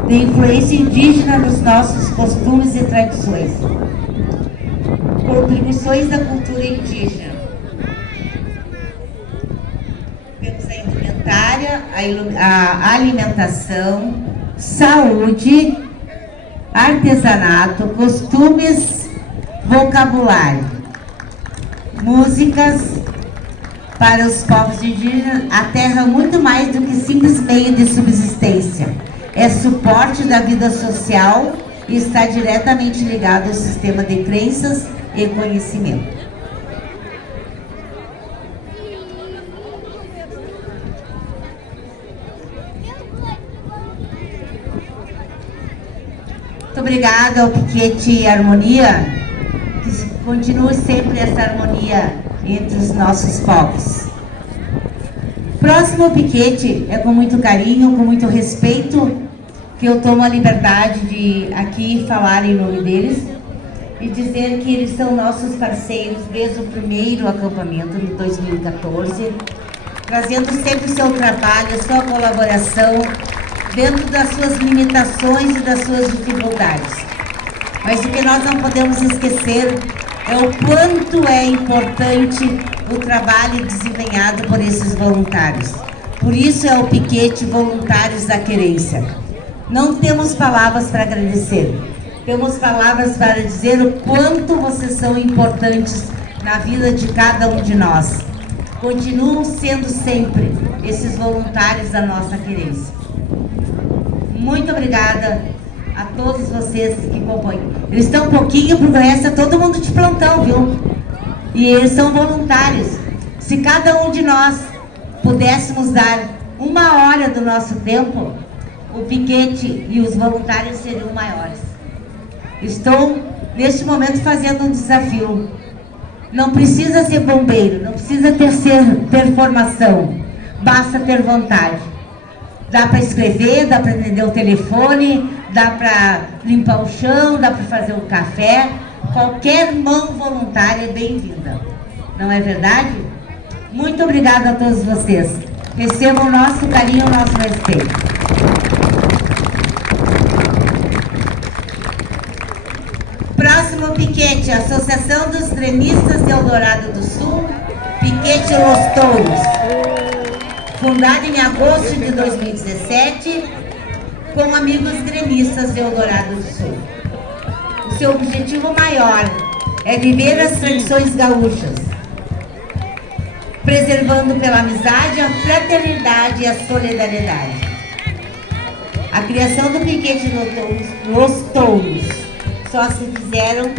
de influência indígena nos nossos costumes e tradições. Contribuições da cultura indígena. Temos a indumentária, a alimentação, saúde, artesanato, costumes, vocabulário, músicas. Para os povos indígenas, a terra é muito mais do que simples meio de subsistência. É suporte da vida social e está diretamente ligado ao sistema de crenças e conhecimento. Muito obrigada ao Piquete Harmonia, que continue sempre essa harmonia entre os nossos povos. Próximo piquete é com muito carinho, com muito respeito, que eu tomo a liberdade de aqui falar em nome deles e dizer que eles são nossos parceiros desde o primeiro acampamento de 2014, trazendo sempre o seu trabalho, a sua colaboração, dentro das suas limitações e das suas dificuldades. Mas o que nós não podemos esquecer é o quanto é importante o trabalho desempenhado por esses voluntários. Por isso é o piquete Voluntários da Querência. Não temos palavras para agradecer, temos palavras para dizer o quanto vocês são importantes na vida de cada um de nós. Continuam sendo sempre esses voluntários da nossa querência. Muito obrigada a todos vocês que compõem. Eles estão um pouquinho, porque resta todo mundo de plantão, viu? E eles são voluntários. Se cada um de nós pudéssemos dar 1 hora do nosso tempo, o piquete e os voluntários seriam maiores. Estou, neste momento, fazendo um desafio. Não precisa ser bombeiro, não precisa ter formação, basta ter vontade. Dá para escrever, dá para atender o telefone, dá para limpar o chão, dá para fazer um café. Qualquer mão voluntária é bem-vinda. Não é verdade? Muito obrigada a todos vocês. Recebam o nosso carinho, o nosso respeito. Próximo piquete, Associação dos Gremistas de Eldorado do Sul, Piquete Los Touros. Fundado em agosto de 2017, com amigos gremistas de Eldorado do Sul. O seu objetivo maior é viver as tradições gaúchas, preservando pela amizade, a fraternidade e a solidariedade. A criação do piquete nos touros só se fizeram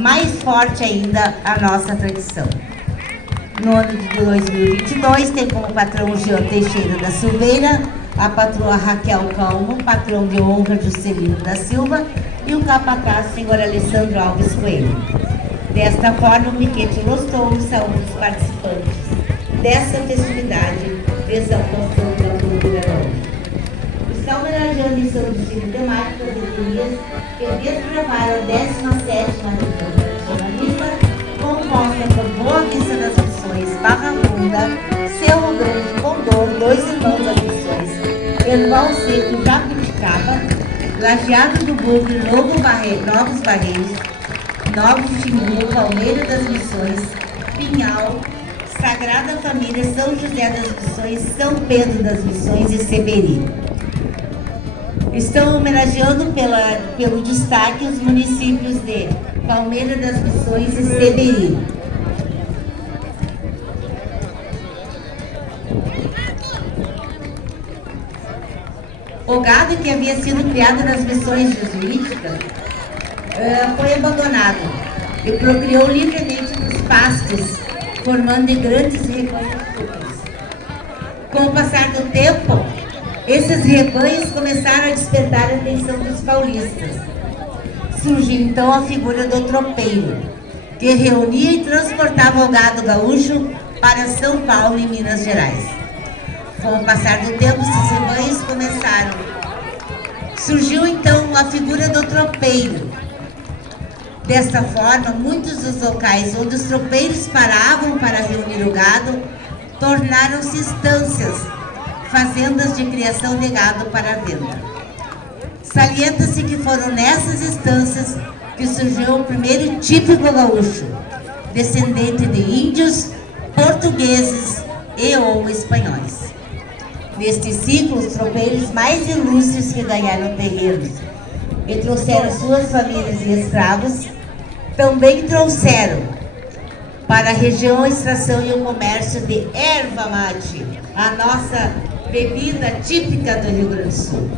mais forte ainda a nossa tradição. No ano de 2022, tem como patrão o Jean Teixeira da Silveira, a patroa Raquel Calmo, patrão de honra Juscelino da Silva e o capataz, senhor Alessandro Alves Coelho. Desta forma, o piquete Los Touros saúde os participantes dessa festividade, desapontando a cultura gaúcha. Está homenageando em São Vicente temáticas e etnias que desbravaram a 17ª Região Tradicionalista, composta por Boa Vista das Missões, Barra Funda, Cerro Grande, Condor, Dois Irmãos das Missões, Erval Seco, Jabuticaba, Lajeado do Bugre, Novos Barreiros, Novo Xingu, Palmeira das Missões, Pinhal, Sagrada Família, São José das Missões, São Pedro das Missões e Seberi. Estão homenageando pelo destaque os municípios de Palmeira das Missões e Seberi. O gado que havia sido criado nas missões jesuíticas foi abandonado e procriou livremente nos pastos, formando grandes rebanhos súperos. Com o passar do tempo, esses rebanhos começaram a despertar a atenção dos paulistas. Surgiu então a figura do tropeiro, que reunia e transportava o gado gaúcho para São Paulo e Minas Gerais. Com o passar do tempo, esses rebanhos começaram. Surgiu então a figura do tropeiro. Desta forma, muitos dos locais onde os tropeiros paravam para reunir o gado tornaram-se estâncias, fazendas de criação de gado para venda. Salienta-se que foram nessas estâncias que surgiu o primeiro típico gaúcho, descendente de índios, portugueses e ou espanhóis. Neste ciclo, os tropeiros mais ilustres que ganharam terrenos e trouxeram suas famílias e escravos, também trouxeram para a região a extração e o comércio de erva mate, a nossa bebida típica do Rio Grande do Sul.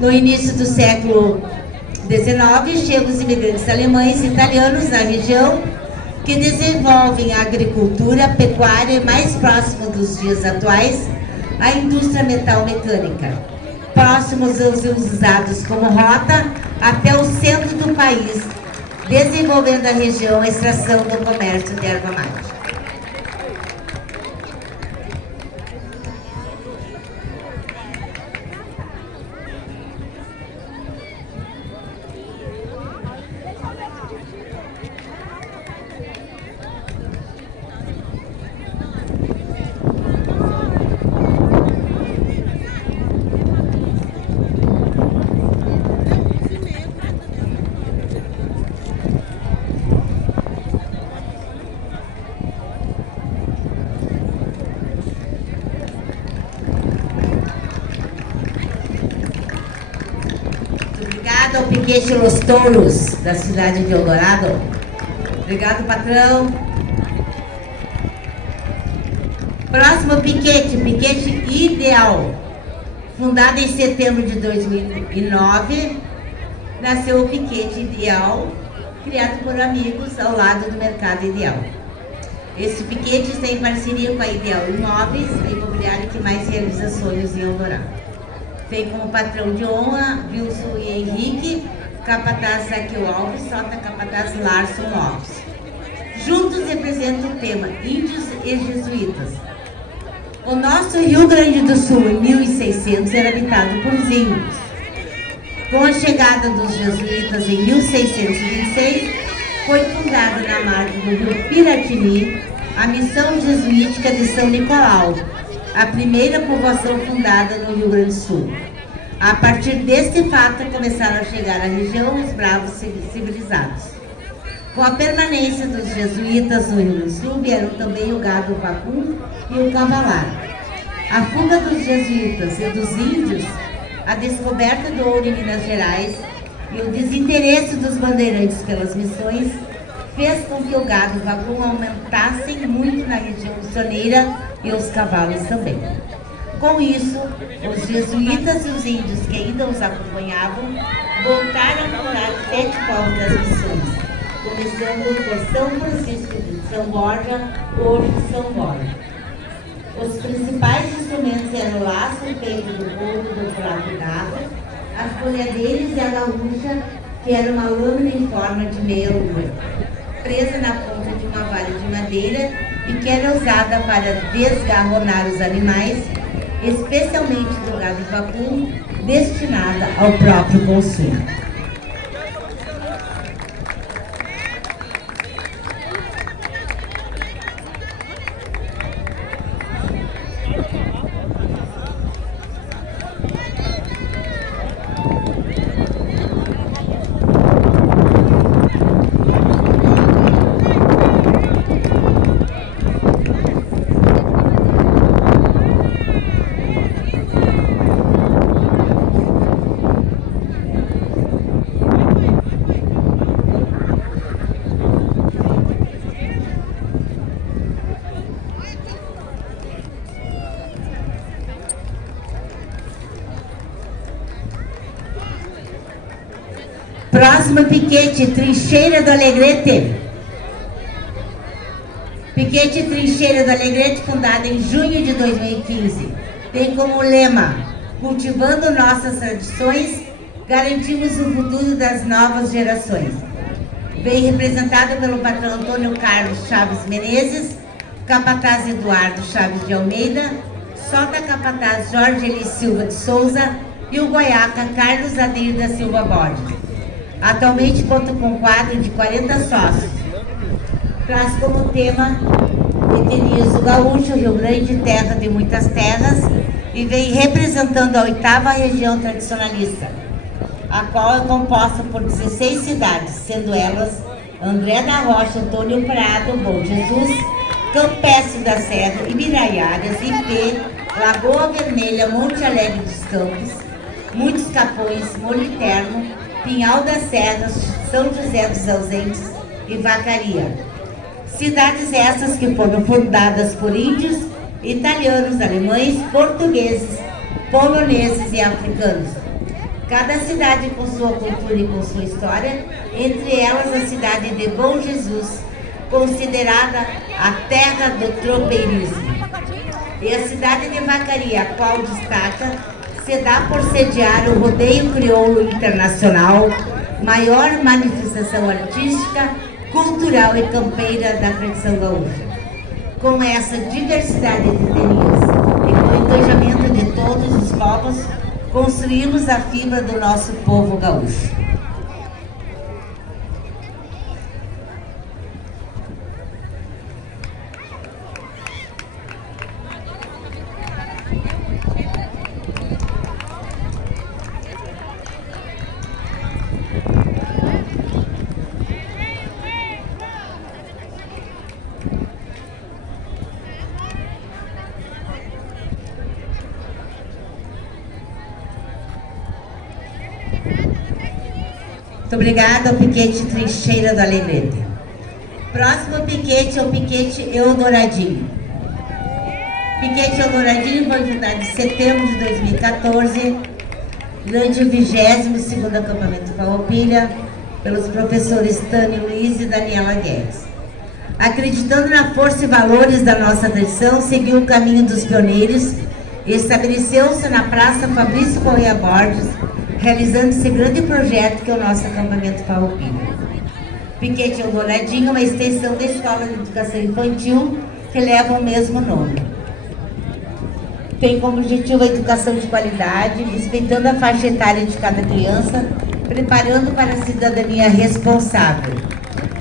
No início do século XIX, chegam os imigrantes alemães e italianos na região, que desenvolvem a agricultura, a pecuária e, mais próximo dos dias atuais, a indústria metal-mecânica, próximos aos usados como rota até o centro do país, desenvolvendo a região a extração do comércio de erva mate. Ao piquete Los Touros, da cidade de Eldorado. Obrigado, patrão. Próximo piquete, piquete Ideal. Fundado em setembro de 2009, nasceu o piquete Ideal, criado por amigos ao lado do Mercado Ideal. Esse piquete está em parceria com a Ideal Imóveis, a imobiliária que mais realiza sonhos em Eldorado. Tem como patrão de honra Wilson e Henrique, capataz Zaqueu Alves, sota capataz Larson Alves. Juntos representam o tema Índios e Jesuítas. O nosso Rio Grande do Sul, em 1600, era habitado por índios. Com a chegada dos jesuítas em 1626, foi fundada na margem do rio Piratini a missão jesuítica de São Nicolau, a primeira povoação fundada no Rio Grande do Sul. A partir deste fato, começaram a chegar à região os bravos civilizados. Com a permanência dos jesuítas no Rio Grande do Sul, vieram também o gado vacum e o cavalar. A fuga dos jesuítas e dos índios, a descoberta do ouro em Minas Gerais e o desinteresse dos bandeirantes pelas missões fez com que o gado vacum aumentasse muito na região missioneira e os cavalos também. Com isso, os jesuítas e os índios que ainda os acompanhavam voltaram a fundar 7 povos das missões, começando por São Francisco de São Borja, hoje São Borja. Os principais instrumentos eram o laço feito do couro do próprio gado, as folhadeiras e a gaúcha, que era uma lâmina em forma de meia-lua, presa na ponta de uma vara de madeira e que era usada para desgarronar os animais, especialmente do gado vacuno, destinada ao próprio consumo. Próximo piquete, Trincheira do Alegrete. Piquete Trincheira do Alegrete, fundado em junho de 2015. Tem como lema: cultivando nossas tradições, garantimos o futuro das novas gerações. Vem representado pelo patrão Antônio Carlos Chaves Menezes, capataz Eduardo Chaves de Almeida, sota capataz Jorge Eli Silva de Souza e o goiaca Carlos Adir da Silva Borges. Atualmente conta com um quadro de 40 sócios. Traz como tema Eteniza o Gaúcho, Rio Grande, terra de muitas terras, e vem representando a 8ª região tradicionalista, a qual é composta por 16 cidades, sendo elas André da Rocha, Antônio Prado, Bom Jesus, Campestre da Serra, Ibiraiaras, Ipê, Lagoa Vermelha, Monte Alegre dos Campos, Muitos Capões, Moliterno, Pinhal das Serras, São José dos Ausentes e Vacaria. Cidades essas que foram fundadas por índios, italianos, alemães, portugueses, poloneses e africanos. Cada cidade com sua cultura e com sua história, entre elas a cidade de Bom Jesus, considerada a terra do tropeirismo. E a cidade de Vacaria, a qual destaca, se dá por sediar o Rodeio Crioulo Internacional, maior manifestação artística, cultural e campeira da tradição gaúcha. Com essa diversidade de etnias e com o engajamento de todos os povos, construímos a fibra do nosso povo gaúcho. Muito obrigada ao piquete Trincheira do Alegrete. Próximo piquete é o piquete Eldoradinho. Piquete Eldoradinho foi fundado em setembro de 2014, durante o 22º acampamento Farroupilha, pelos professores Tânia Luiz e Daniela Guedes. Acreditando na força e valores da nossa tradição, seguiu o caminho dos pioneiros e estabeleceu-se na Praça Fabrício Correia Borges, realizando esse grande projeto que é o nosso acampamento Farroupilha. Piquete Eldoradinho é uma extensão da Escola de Educação Infantil que leva o mesmo nome. Tem como objetivo a educação de qualidade, respeitando a faixa etária de cada criança, preparando para a cidadania responsável,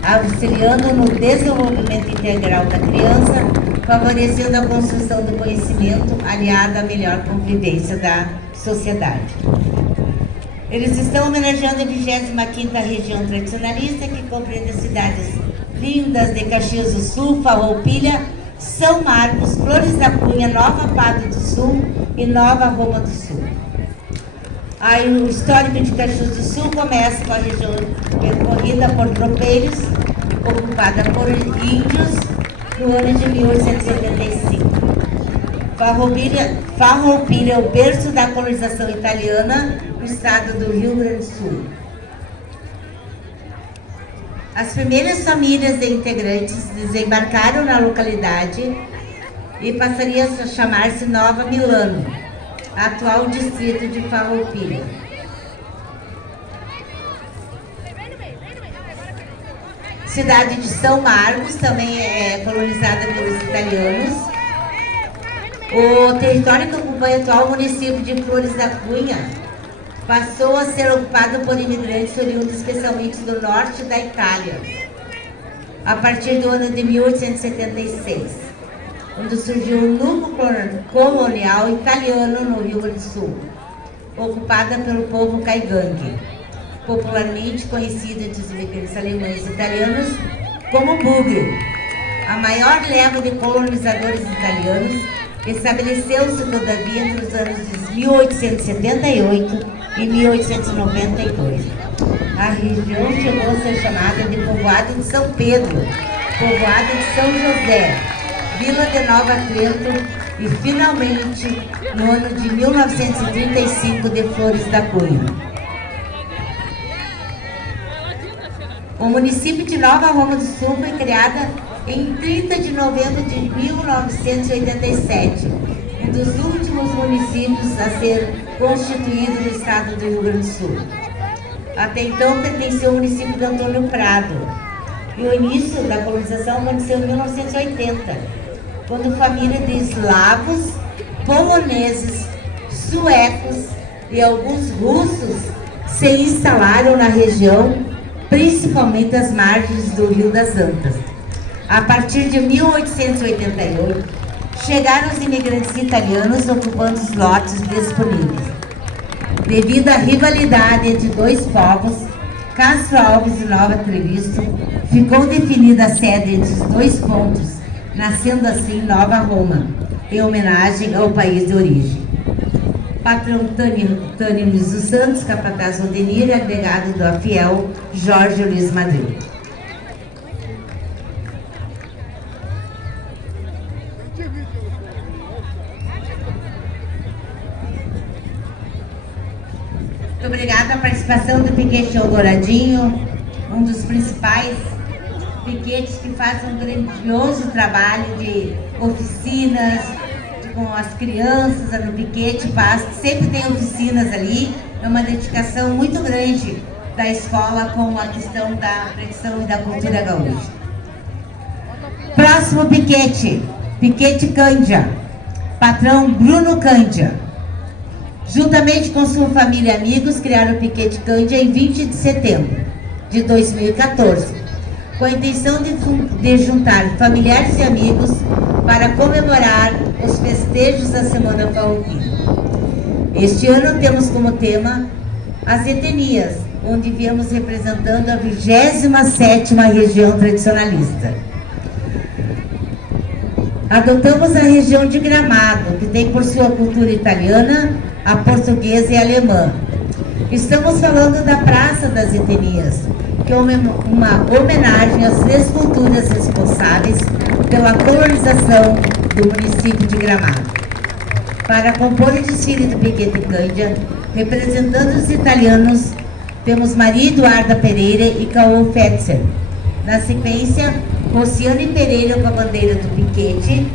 auxiliando no desenvolvimento integral da criança, favorecendo a construção do conhecimento aliada à melhor convivência da sociedade. Eles estão homenageando a 25ª região tradicionalista, que compreende as cidades lindas de Caxias do Sul, Farroupilha, São Marcos, Flores da Cunha, Nova Padre do Sul e Nova Roma do Sul. Aí o histórico de Caxias do Sul começa com a região percorrida por tropeiros, ocupada por índios, no ano de 1875. Farroupilha é o berço da colonização italiana no estado do Rio Grande do Sul. As primeiras famílias de integrantes desembarcaram na localidade e passaria a chamar-se Nova Milano, atual distrito de Farroupilha. Cidade de São Marcos também é colonizada pelos italianos. O território que ocupa o atual município de Flores da Cunha passou a ser ocupado por imigrantes oriundos especialmente do norte da Itália, a partir do ano de 1876, onde surgiu o núcleo colonial italiano no Rio Grande do Sul, ocupada pelo povo caigangue, popularmente conhecido entre os imigrantes alemães e italianos como bugre. A maior leva de colonizadores italianos estabeleceu-se, todavia, entre os anos de 1878 e 1892. A região chegou a ser chamada de Povoado de São Pedro, Povoado de São José, Vila de Nova Trento e, finalmente, no ano de 1935, de Flores da Cunha. O município de Nova Roma do Sul foi criada em 30 de novembro de 1987, um dos últimos municípios a ser constituído no estado do Rio Grande do Sul. Até então pertenceu ao município de Antônio Prado, e o início da colonização aconteceu em 1980, quando famílias de eslavos, poloneses, suecos e alguns russos se instalaram na região, principalmente às margens do Rio das Antas. A partir de 1888, chegaram os imigrantes italianos ocupando os lotes disponíveis. Devido à rivalidade entre dois povos, Castro Alves e Nova Treviso, ficou definida a sede entre os dois pontos, nascendo assim Nova Roma, em homenagem ao país de origem. Patrão Tânio Luiz dos Santos, capataz Odenir, agregado do Afiel Jorge Luiz Madrid. Muito obrigada a participação do Piquete Douradinho, um dos principais piquetes que faz um grandioso trabalho de oficinas com as crianças no Piquete Pasto. Sempre tem oficinas ali, é uma dedicação muito grande da escola com a questão da tradição e da cultura gaúcha. Próximo piquete, Piquete Cândia, patrão Bruno Cândia. Juntamente com sua família e amigos, criaram o Piquete Cândia em 20 de setembro de 2014, com a intenção de juntar familiares e amigos para comemorar os festejos da Semana Farroupilha. Este ano temos como tema as etnias, onde viemos representando a 27ª região tradicionalista. Adotamos a região de Gramado, que tem por sua cultura italiana, a portuguesa e a alemã. Estamos falando da Praça das Etnias, que é uma homenagem às 3 culturas responsáveis pela colonização do município de Gramado. Para compor o desfile do Piquete Cândia, representando os italianos, temos Maria Eduarda Pereira e Caô Fetzer. Na sequência, Rociane Pereira com a bandeira do Piquete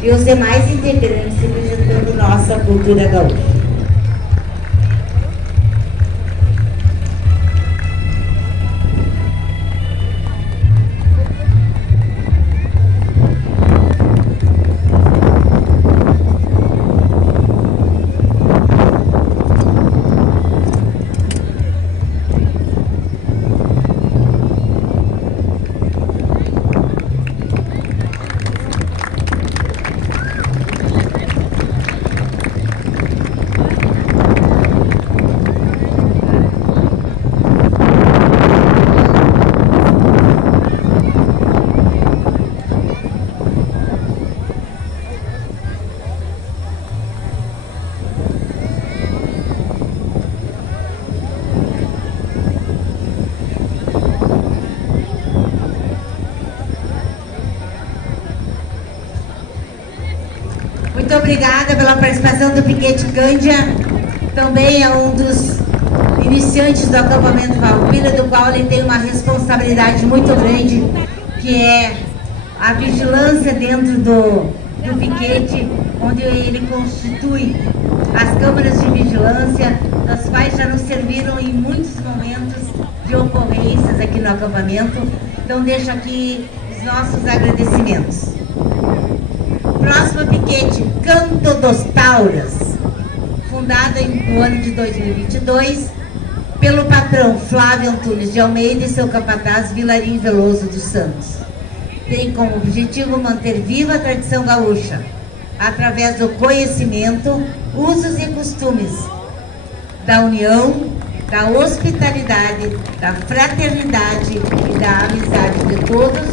e os demais integrantes representando nossa cultura gaúcha. obrigada pela participação do Piquete Cândia. Também é um dos iniciantes do acampamento Farroupilha, do qual ele tem uma responsabilidade muito grande, que é a vigilância dentro do piquete, onde ele constitui as câmaras de vigilância, das quais já nos serviram em muitos momentos de ocorrências aqui no acampamento. Então deixo aqui os nossos agradecimentos. Próximo piquete, Canto dos Tauras, fundada no ano de 2022 pelo patrão Flávio Antunes de Almeida e seu capataz Vilarim Veloso dos Santos. Tem como objetivo manter viva a tradição gaúcha, através do conhecimento, usos e costumes, da união, da hospitalidade, da fraternidade e da amizade de todos,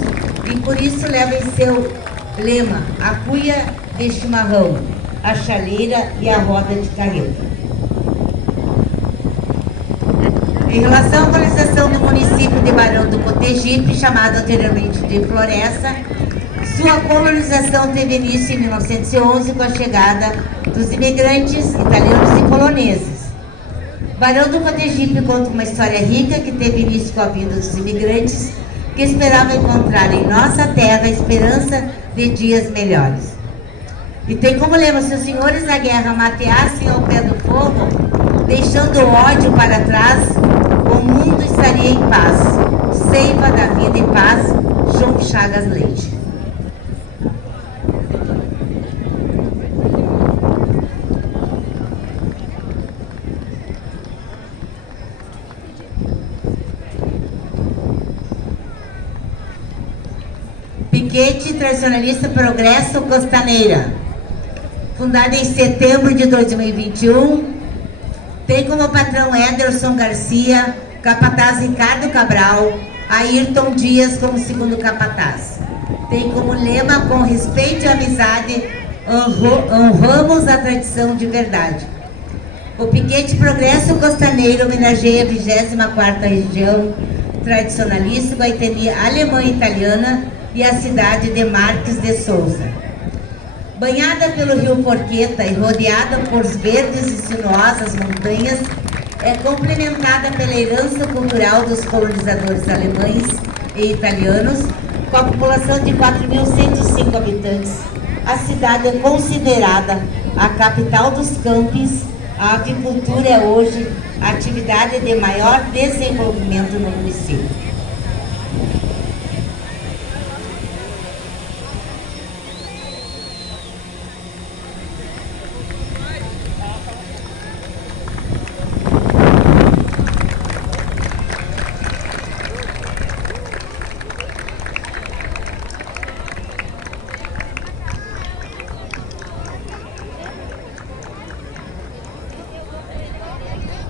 e por isso leva em seu lema a cuia de chimarrão, a chaleira e a roda de carreta. Em relação à localização do município de Barão do Cotegipe, chamado anteriormente de Floresta, sua colonização teve início em 1911 com a chegada dos imigrantes italianos e poloneses. Barão do Cotegipe conta uma história rica que teve início com a vinda dos imigrantes que esperavam encontrar em nossa terra a esperança de dias melhores. E tem como lema: se os senhores da guerra mateassem ao pé do fogo, deixando o ódio para trás, o mundo estaria em paz. Seiva da vida e paz, João Chagas Leite. Piquete Tradicionalista Progresso Costaneira, fundada em setembro de 2021, tem como patrão Ederson Garcia, capataz Ricardo Cabral, Ayrton Dias como segundo capataz. Tem como lema: com respeito e amizade, honramos a tradição de verdade. O Piquete Progresso Costaneiro homenageia a 24ª região tradicionalista com a etnia alemã e italiana e a cidade de Marques de Souza. Banhada pelo rio Porqueta e rodeada por verdes e sinuosas montanhas, é complementada pela herança cultural dos colonizadores alemães e italianos, com a população de 4.105 habitantes. A cidade é considerada a capital dos campos. A avicultura é hoje a atividade de maior desenvolvimento no município.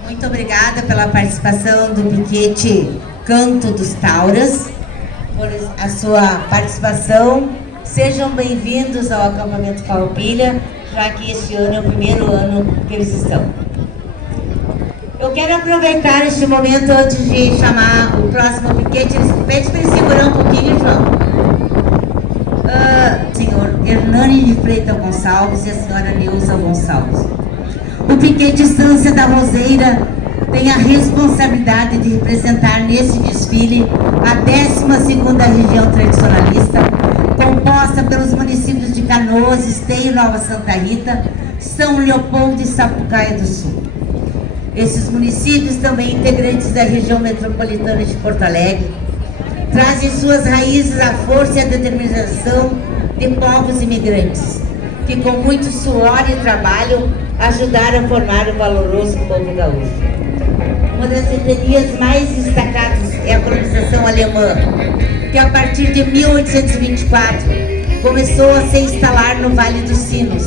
Muito obrigada pela participação do Piquete Canto dos Tauras, por a sua participação. Sejam bem-vindos ao acampamento Farroupilha, já que este ano é o primeiro ano que eles estão. Eu quero aproveitar este momento antes de chamar o próximo piquete. Pede para ele segurar um pouquinho, João. Senhor Hernani de Freitas Gonçalves e a senhora Neuza Gonçalves. O Piquete Estância da Roseira tem a responsabilidade de representar nesse desfile a 12ª região tradicionalista, composta pelos municípios de Canoas, Esteio, Nova Santa Rita, São Leopoldo e Sapucaia do Sul. Esses municípios, também integrantes da região metropolitana de Porto Alegre, trazem suas raízes a força e a determinação de povos imigrantes, que com muito suor e trabalho ajudaram a formar o valoroso povo gaúcho. Uma das etnias mais destacadas é a colonização alemã, que a partir de 1824 começou a se instalar no Vale dos Sinos,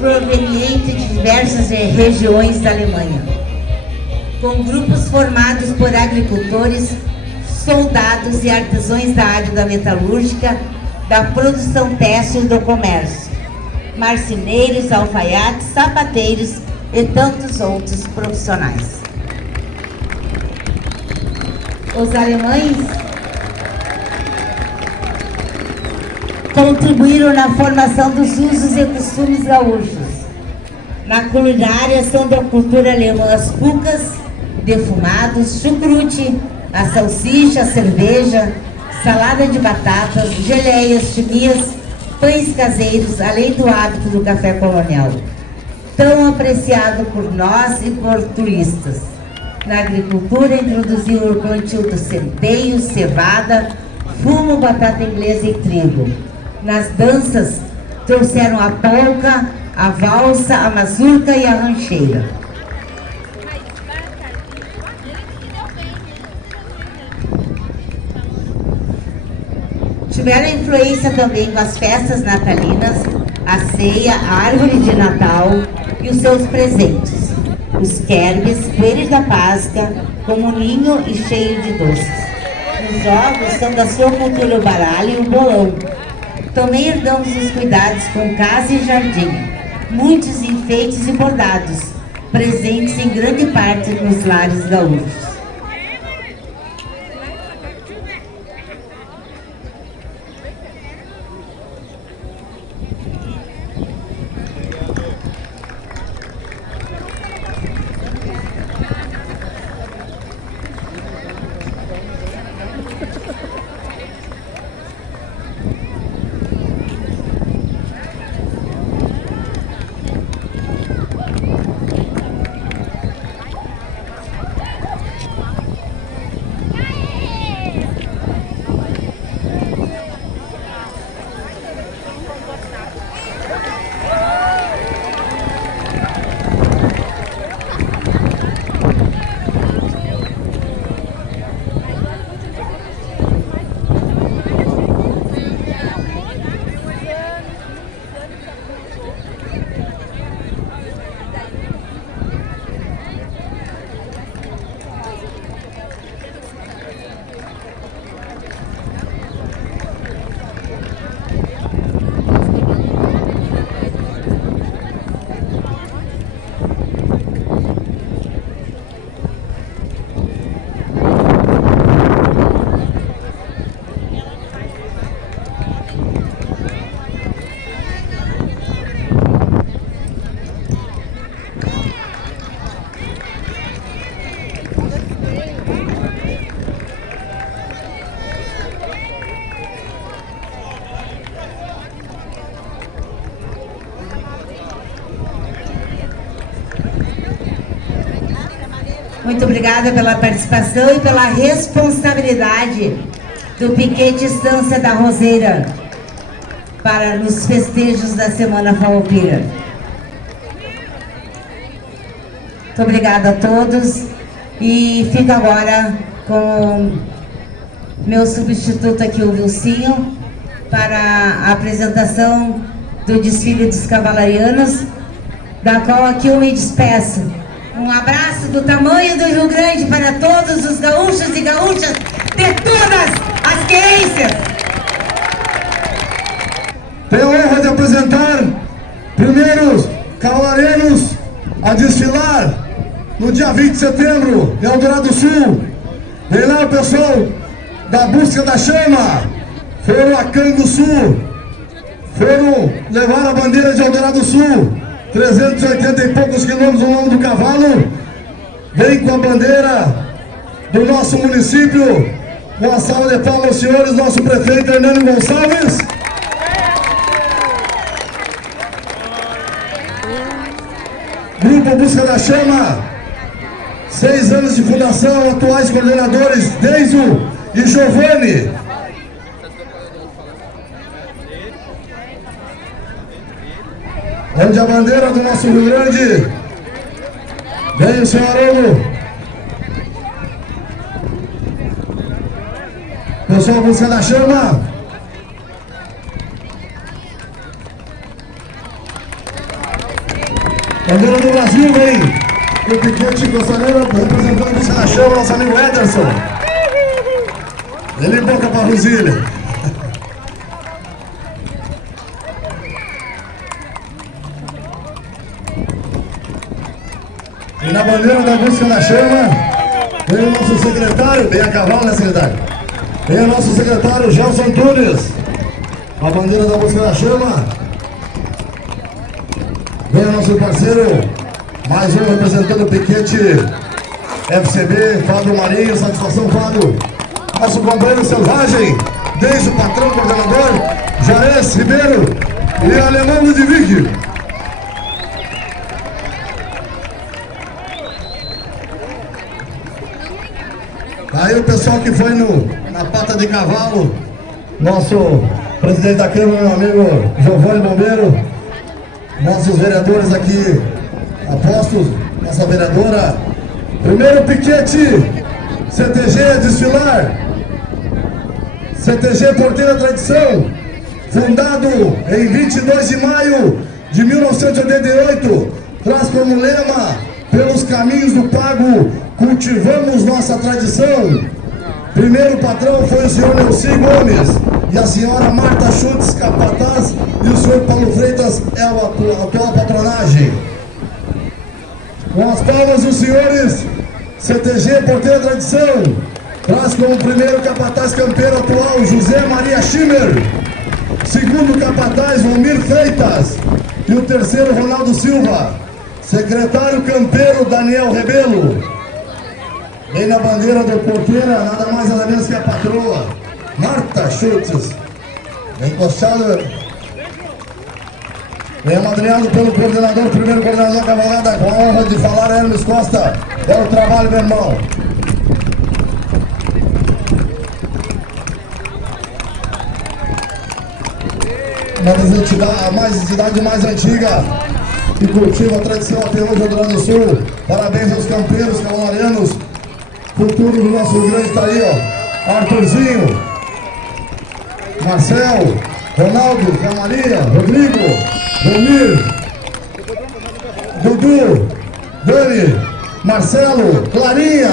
proveniente de diversas regiões da Alemanha, com grupos formados por agricultores, soldados e artesãos da área da metalúrgica, da produção têxtil e do comércio, marceneiros, alfaiates, sapateiros e tantos outros profissionais. Os alemães, com contribuíram na formação dos usos e costumes gaúchos. Na culinária são da cultura alemã as cucas, defumados, chucrute, a salsicha, a cerveja, salada de batatas, geleias, chimias, pães caseiros, além do hábito do café colonial, tão apreciado por nós e por turistas. Na agricultura, introduziu o plantio do centeio, cevada, fumo, batata inglesa e trigo. Nas danças, trouxeram a polca, a valsa, a mazurca e a rancheira. Tiveram influência também com as festas natalinas, a ceia, a árvore de Natal e os seus presentes. Os querbes, coelhos da Páscoa, com um ninho e cheio de doces. Os jogos são da sua cultura o baralho e o bolão. Também herdamos os cuidados com casa e jardim. Muitos enfeites e bordados, presentes em grande parte nos lares gaúchos. Muito obrigada pela participação e pela responsabilidade do Piquete Estância da Roseira para nos festejos da Semana Farroupilha. Muito obrigada a todos e fico agora com meu substituto aqui, o Vilcinho, para a apresentação do desfile dos cavalarianos, da qual aqui eu me despeço. Um abraço do tamanho do Rio Grande para todos os gaúchos e gaúchas de todas as querências. Tenho a honra de apresentar primeiros cavalarianos a desfilar no dia 20 de setembro em Eldorado do Sul. Vem lá o pessoal da Busca da Chama, foram a Cango Sul, foram levar a bandeira de Eldorado do Sul. 380 e poucos quilômetros ao longo do cavalo, vem com a bandeira do nosso município, com a salva de palmas aos senhores, nosso prefeito Hernando Gonçalves. Grupo Busca da Chama, 6 anos de fundação, atuais coordenadores Deiso e Giovanni. Onde a bandeira do nosso Rio Grande vem o senhor Haroldo. Pessoal, Busca da Chama. Bandeira do Brasil vem o Piquete Costaneiro, representando a Busca da Chama, nosso amigo Ederson. Ele boca para Rosília. E na bandeira da Busca da Chama, vem o nosso secretário, vem a cavalo, né, secretário? Vem o nosso secretário, Gelson Antunes. a bandeira da Música da Chama. Venha nosso parceiro, mais um representando o piquete FCB, Fábio Marinho, satisfação Fábio. Nosso companheiro Selvagem, desde o patrão coordenador, Jares Ribeiro e Alemão Ludwig. Aí o pessoal que foi na pata de cavalo, nosso presidente da Câmara, meu amigo Giovanni Bombeiro, nossos vereadores aqui, apostos, nossa vereadora. Primeiro piquete, CTG a desfilar, CTG Porteira Tradição, fundado em 22 de maio de 1988, traz como lema, pelos caminhos do pago, cultivamos nossa tradição. Primeiro patrão foi o senhor Nelci Gomes e a senhora Marta Schultz, capataz, e o senhor Paulo Freitas é a atual patronagem. Com as palmas dos senhores, CTG Porteira Tradição traz como primeiro capataz campeiro atual José Maria Schimmer, segundo capataz Valmir Freitas e o terceiro Ronaldo Silva, secretário campeiro Daniel Rebelo. Vem na bandeira do Porteira, nada mais nada menos que a patroa Marta Schultz, encostada, vem amadrinhado pelo coordenador, primeiro coordenador da cavalgada, com a honra de falar, Hermes Costa. Bora o trabalho, meu irmão. Uma das entidades mais antiga que cultiva a tradição até hoje no Rio Grande do Sul. Parabéns aos campeiros, cavalarianos. Futuro do nosso Rio Grande está aí, ó. Arthurzinho, Marcel, Ronaldo, Camaria, Rodrigo, Romir, Dudu, Dani, Marcelo, Clarinha,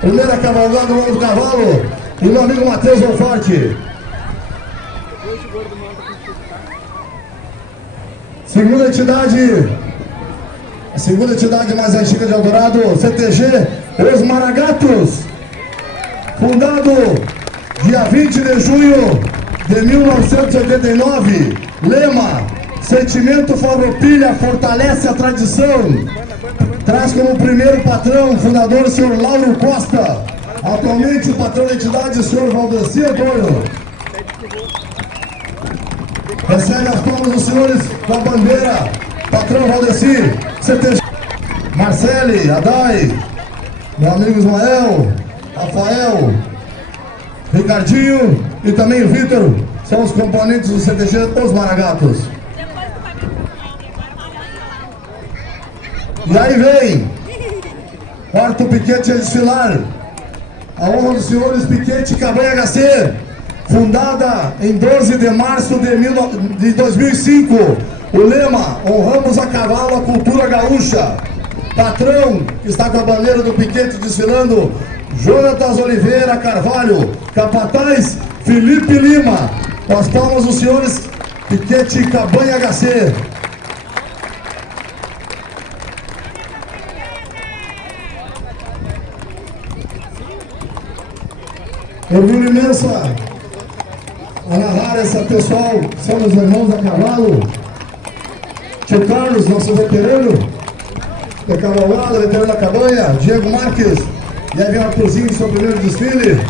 primeira cavalgada do do cavalo, e meu amigo Matheus Alforte. Segunda entidade, a segunda entidade mais antiga de Eldorado, CTG Os Maragatos, fundado dia 20 de junho de 1989, lema, sentimento farroupilha fortalece a tradição, traz como primeiro patrão, fundador, o senhor Lauro Costa, atualmente o patrão da entidade, o senhor Valdeci Antônio. Recebe as palmas dos senhores com a bandeira, patrão Valdeci, CTG, Marcele, Adai, meu amigo Ismael, Rafael, Ricardinho e também o Vitor, são os componentes do CTG Os Maragatos. E aí vem, quarto piquete a desfilar, a honra dos senhores Piquete Cabanha HC, fundada em 12 de março de 2005, o lema, honramos a cavalo a cultura gaúcha. Patrão, que está com a bandeira do piquete desfilando, Jonatas Oliveira Carvalho, capataz Felipe Lima, com as palmas dos senhores Piquete Cabanha HC. Orgulho imenso a narrar essa pessoal, são os irmãos a cavalo. Tio Carlos, nosso veterano da cavalgada, veterano da cabanha, Diego Marques, e aí vem o Arthurzinho, seu primeiro desfile,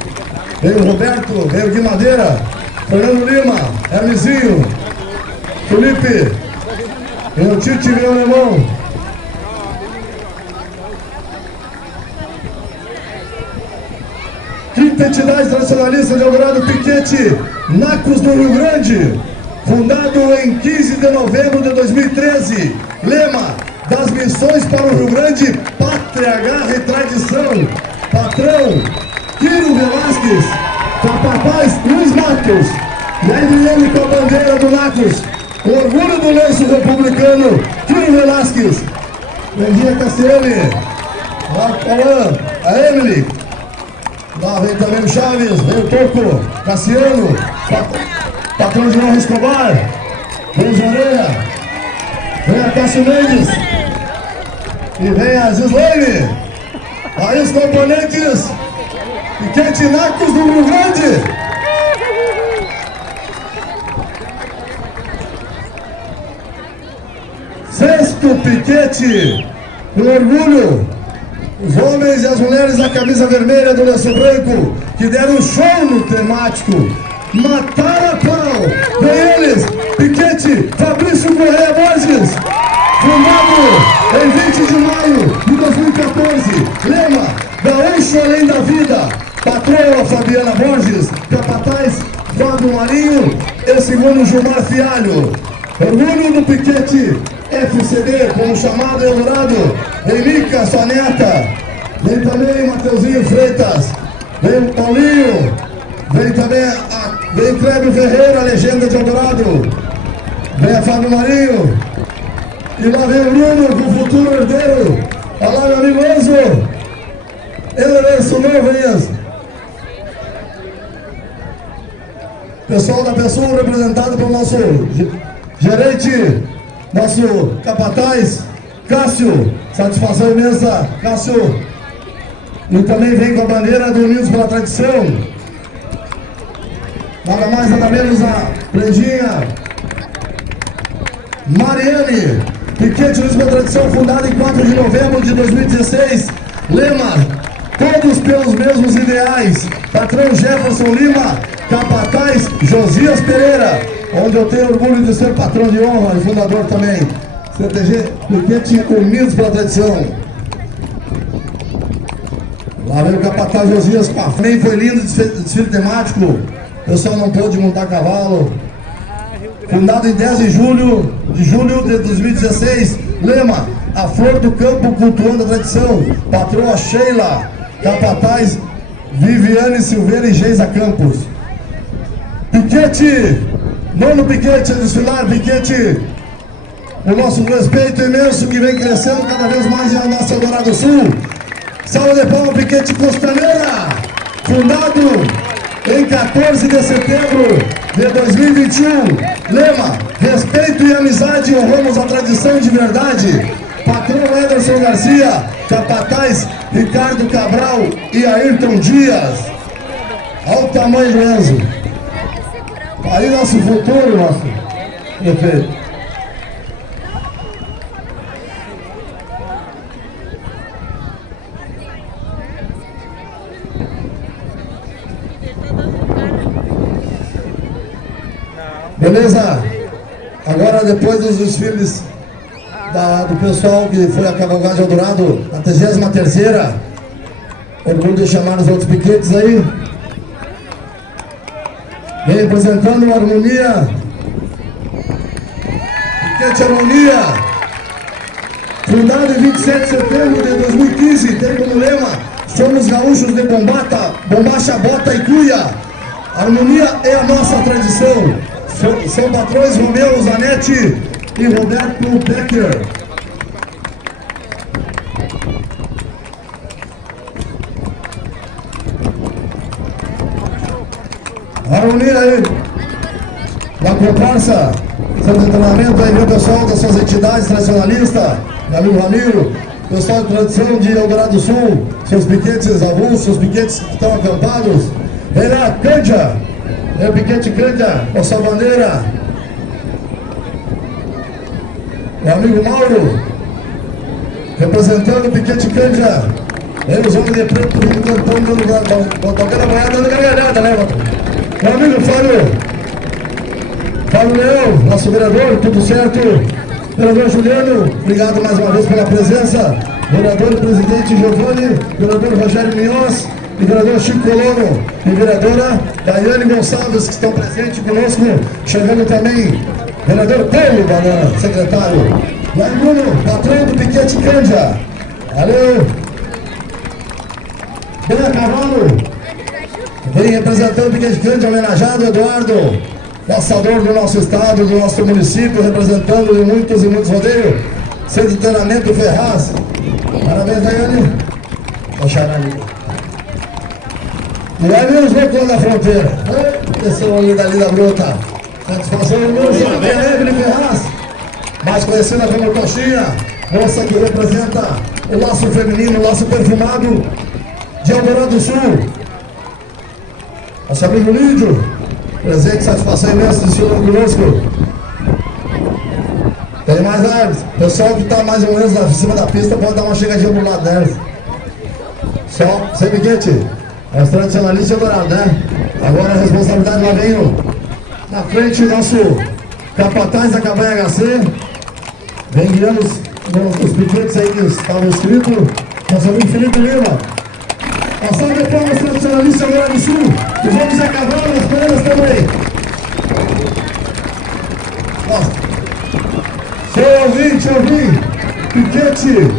vem o Roberto, vem o Gui Madeira, Fernando Lima, Hermesinho, Felipe, vem o Tite, vem o Alemão. Quinta entidade tradicionalista de Eldorado, Piquete Nacos do Rio Grande, fundado em 15 de novembro de 2013, lema, das missões para o Rio Grande, pátria, garra e tradição. Patrão, Quiro Velasquez, capataz Luiz Matos, e aí brilhando com a bandeira do Nacos, o orgulho do lenço republicano, Quiro Velasquez, Bendia Cassiane, a Emily, lá vem também o Chaves, vem o Toco, Cassiano, patrão João Escobar, vem o Zoreia, vem a Cássio Mendes, e vem a Gislaine. Aí os componentes Piquete Nacos do Rio Grande. sexto piquete, com orgulho, os homens e as mulheres da camisa vermelha do lenço branco, que deram um show no temático, mataram a pau. Vem eles, piquete Fabrício Correia Borges, fundado em 20 de maio de 2014, lema, Gaúcho Além da Vida, patroa Fabiana Borges, capataz Fábio Marinho e segundo Gilmar Fialho. Orgulho do piquete FCD, como chamado Eldorado, vem Mica, sua neta, vem também Mateuzinho Freitas, vem o Paulinho, vem também vem Clébio Ferreira, legenda de Eldorado, vem a Fábio Marinho, e lá vem o Bruno com o futuro herdeiro. Olha lá, meu amigo Enzo, ele é Enzo novo, Enzo. Pessoal da Pessoa, representado pelo nosso gerente, nosso capataz, Cássio, satisfação imensa, Cássio. E também vem com a bandeira do Unidos pela Tradição. Nada mais, nada menos a Prendinha Mariane, piquete Unidos pela Tradição, fundada em 4 de novembro de 2016. Lema, todos pelos mesmos ideais. Patrão Jefferson Lima, capataz Josias Pereira, onde eu tenho orgulho de ser patrão de honra e fundador também. CTG, piquete Unidos pela Tradição. Lá vem o capataz Josias com a frente, foi lindo o desfile temático. O pessoal não pôde montar cavalo. Fundado em 10 de julho de 2016. Lema, a flor do campo cultuando a tradição. Patroa Sheila, capataz Viviane Silveira e Geisa Campos. Piquete, nono piquete a desfilar, piquete, o nosso respeito imenso que vem crescendo cada vez mais em nossa Eldorado Sul. Salve de palmas, piquete Costaneira, fundado em 14 de setembro de 2021. Lema, respeito e amizade, honramos a tradição de verdade. Patrão Ederson Garcia, capataz Ricardo Cabral e Ayrton Dias. Olha o tamanho do Enzo. Aí nosso futuro, nosso prefeito. Beleza? Agora, depois dos desfiles do pessoal que foi a Cavalgada de Eldorado, a 33ª, orgulho de chamar os outros piquetes aí. Vem representando a Harmonia, piquete Harmonia, fundado em 27 de setembro de 2015, tem como lema, somos gaúchos de bombacha, bota e cuia. Harmonia é a nossa tradição. São patrões Romeu Zanetti e Roberto Becker. Harmonia aí, da comparsa, seu treinamento aí, viu, pessoal das suas entidades tradicionalistas, meu amigo Ramiro, pessoal de tradição de Eldorado do Sul, seus piquetes avulsos, seus piquetes que estão acampados. Vem lá, Cândia, é o piquete Cândia, com sua bandeira. Meu amigo Mauro, representando o piquete Cândia. Vem os homens de preto, vindo cantando, tocando a boiada, dando gargalhada, né, mano? Meu amigo Fábio Leão, nosso vereador, tudo certo? Vereador Juliano, obrigado mais uma vez pela presença. Vereador e presidente Giovanni, vereador Rogério Minhoz e vereador Chico Colono e vereadora Daiane Gonçalves, que estão presentes conosco. Chegando também vereador Paulo Banana, secretário. E aí, Bruno, patrão do piquete Cândia. Valeu. Bem a cavalo. Vem representando o piquete Cândia, homenageado Eduardo, passador do nosso estado, do nosso município, representando de muitos e muitos rodeios. Centro de treinamento Ferraz. Parabéns, Daiane. E aí vem os loucos lá da fronteira. Pessoal ali da Lida Bruta. Satisfação imensa, Evelyn Ferraz, mais conhecida como Coxinha, moça que representa o laço feminino, o laço perfumado de Eldorado do Sul. Nosso amigo Lídio, presente, satisfação imensa de senhor conosco. Aí, mas o pessoal que tá mais ou menos em cima da pista pode dar uma chegadinha pro lado delas. Só, sem piquete. É os tradicionalistas dourados, né? Agora a responsabilidade lá vem na frente o nosso capataz da Cabanha HC. Vem guiando os piquetes aí que estavam escritos. Nosso amigo Felipe Lima. A salva de palmas tradicionalistas agora do Sul. Os homens a cavalo, as mulheres também. Seu ouvinte, piquete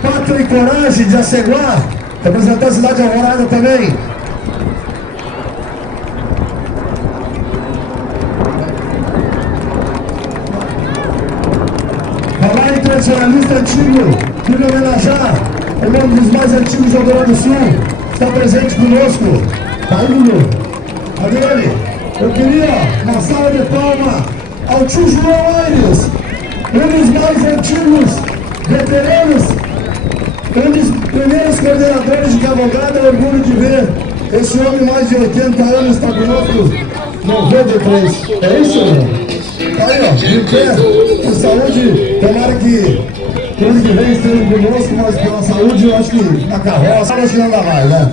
Pátria e Coragem de Aceguá, representando a cidade de Alvorada também. Falar em tradicionalista antigo, queria homenagear o nome dos mais antigos do Rio Grande do Sul, está presente conosco. Tá aí, Bruno? Adriane, eu queria uma salva de palmas ao tio João Aires, um dos mais antigos veteranos, um dos primeiros coordenadores de cavalgada. É orgulho de ver esse homem, mais de 80 anos, está conosco no VD3. É isso, meu? Tá aí, ó, de pé, com saúde. Tomara que ano que vem esteja conosco, mas pela saúde, eu acho que na carroça, acho que não dá mais, né?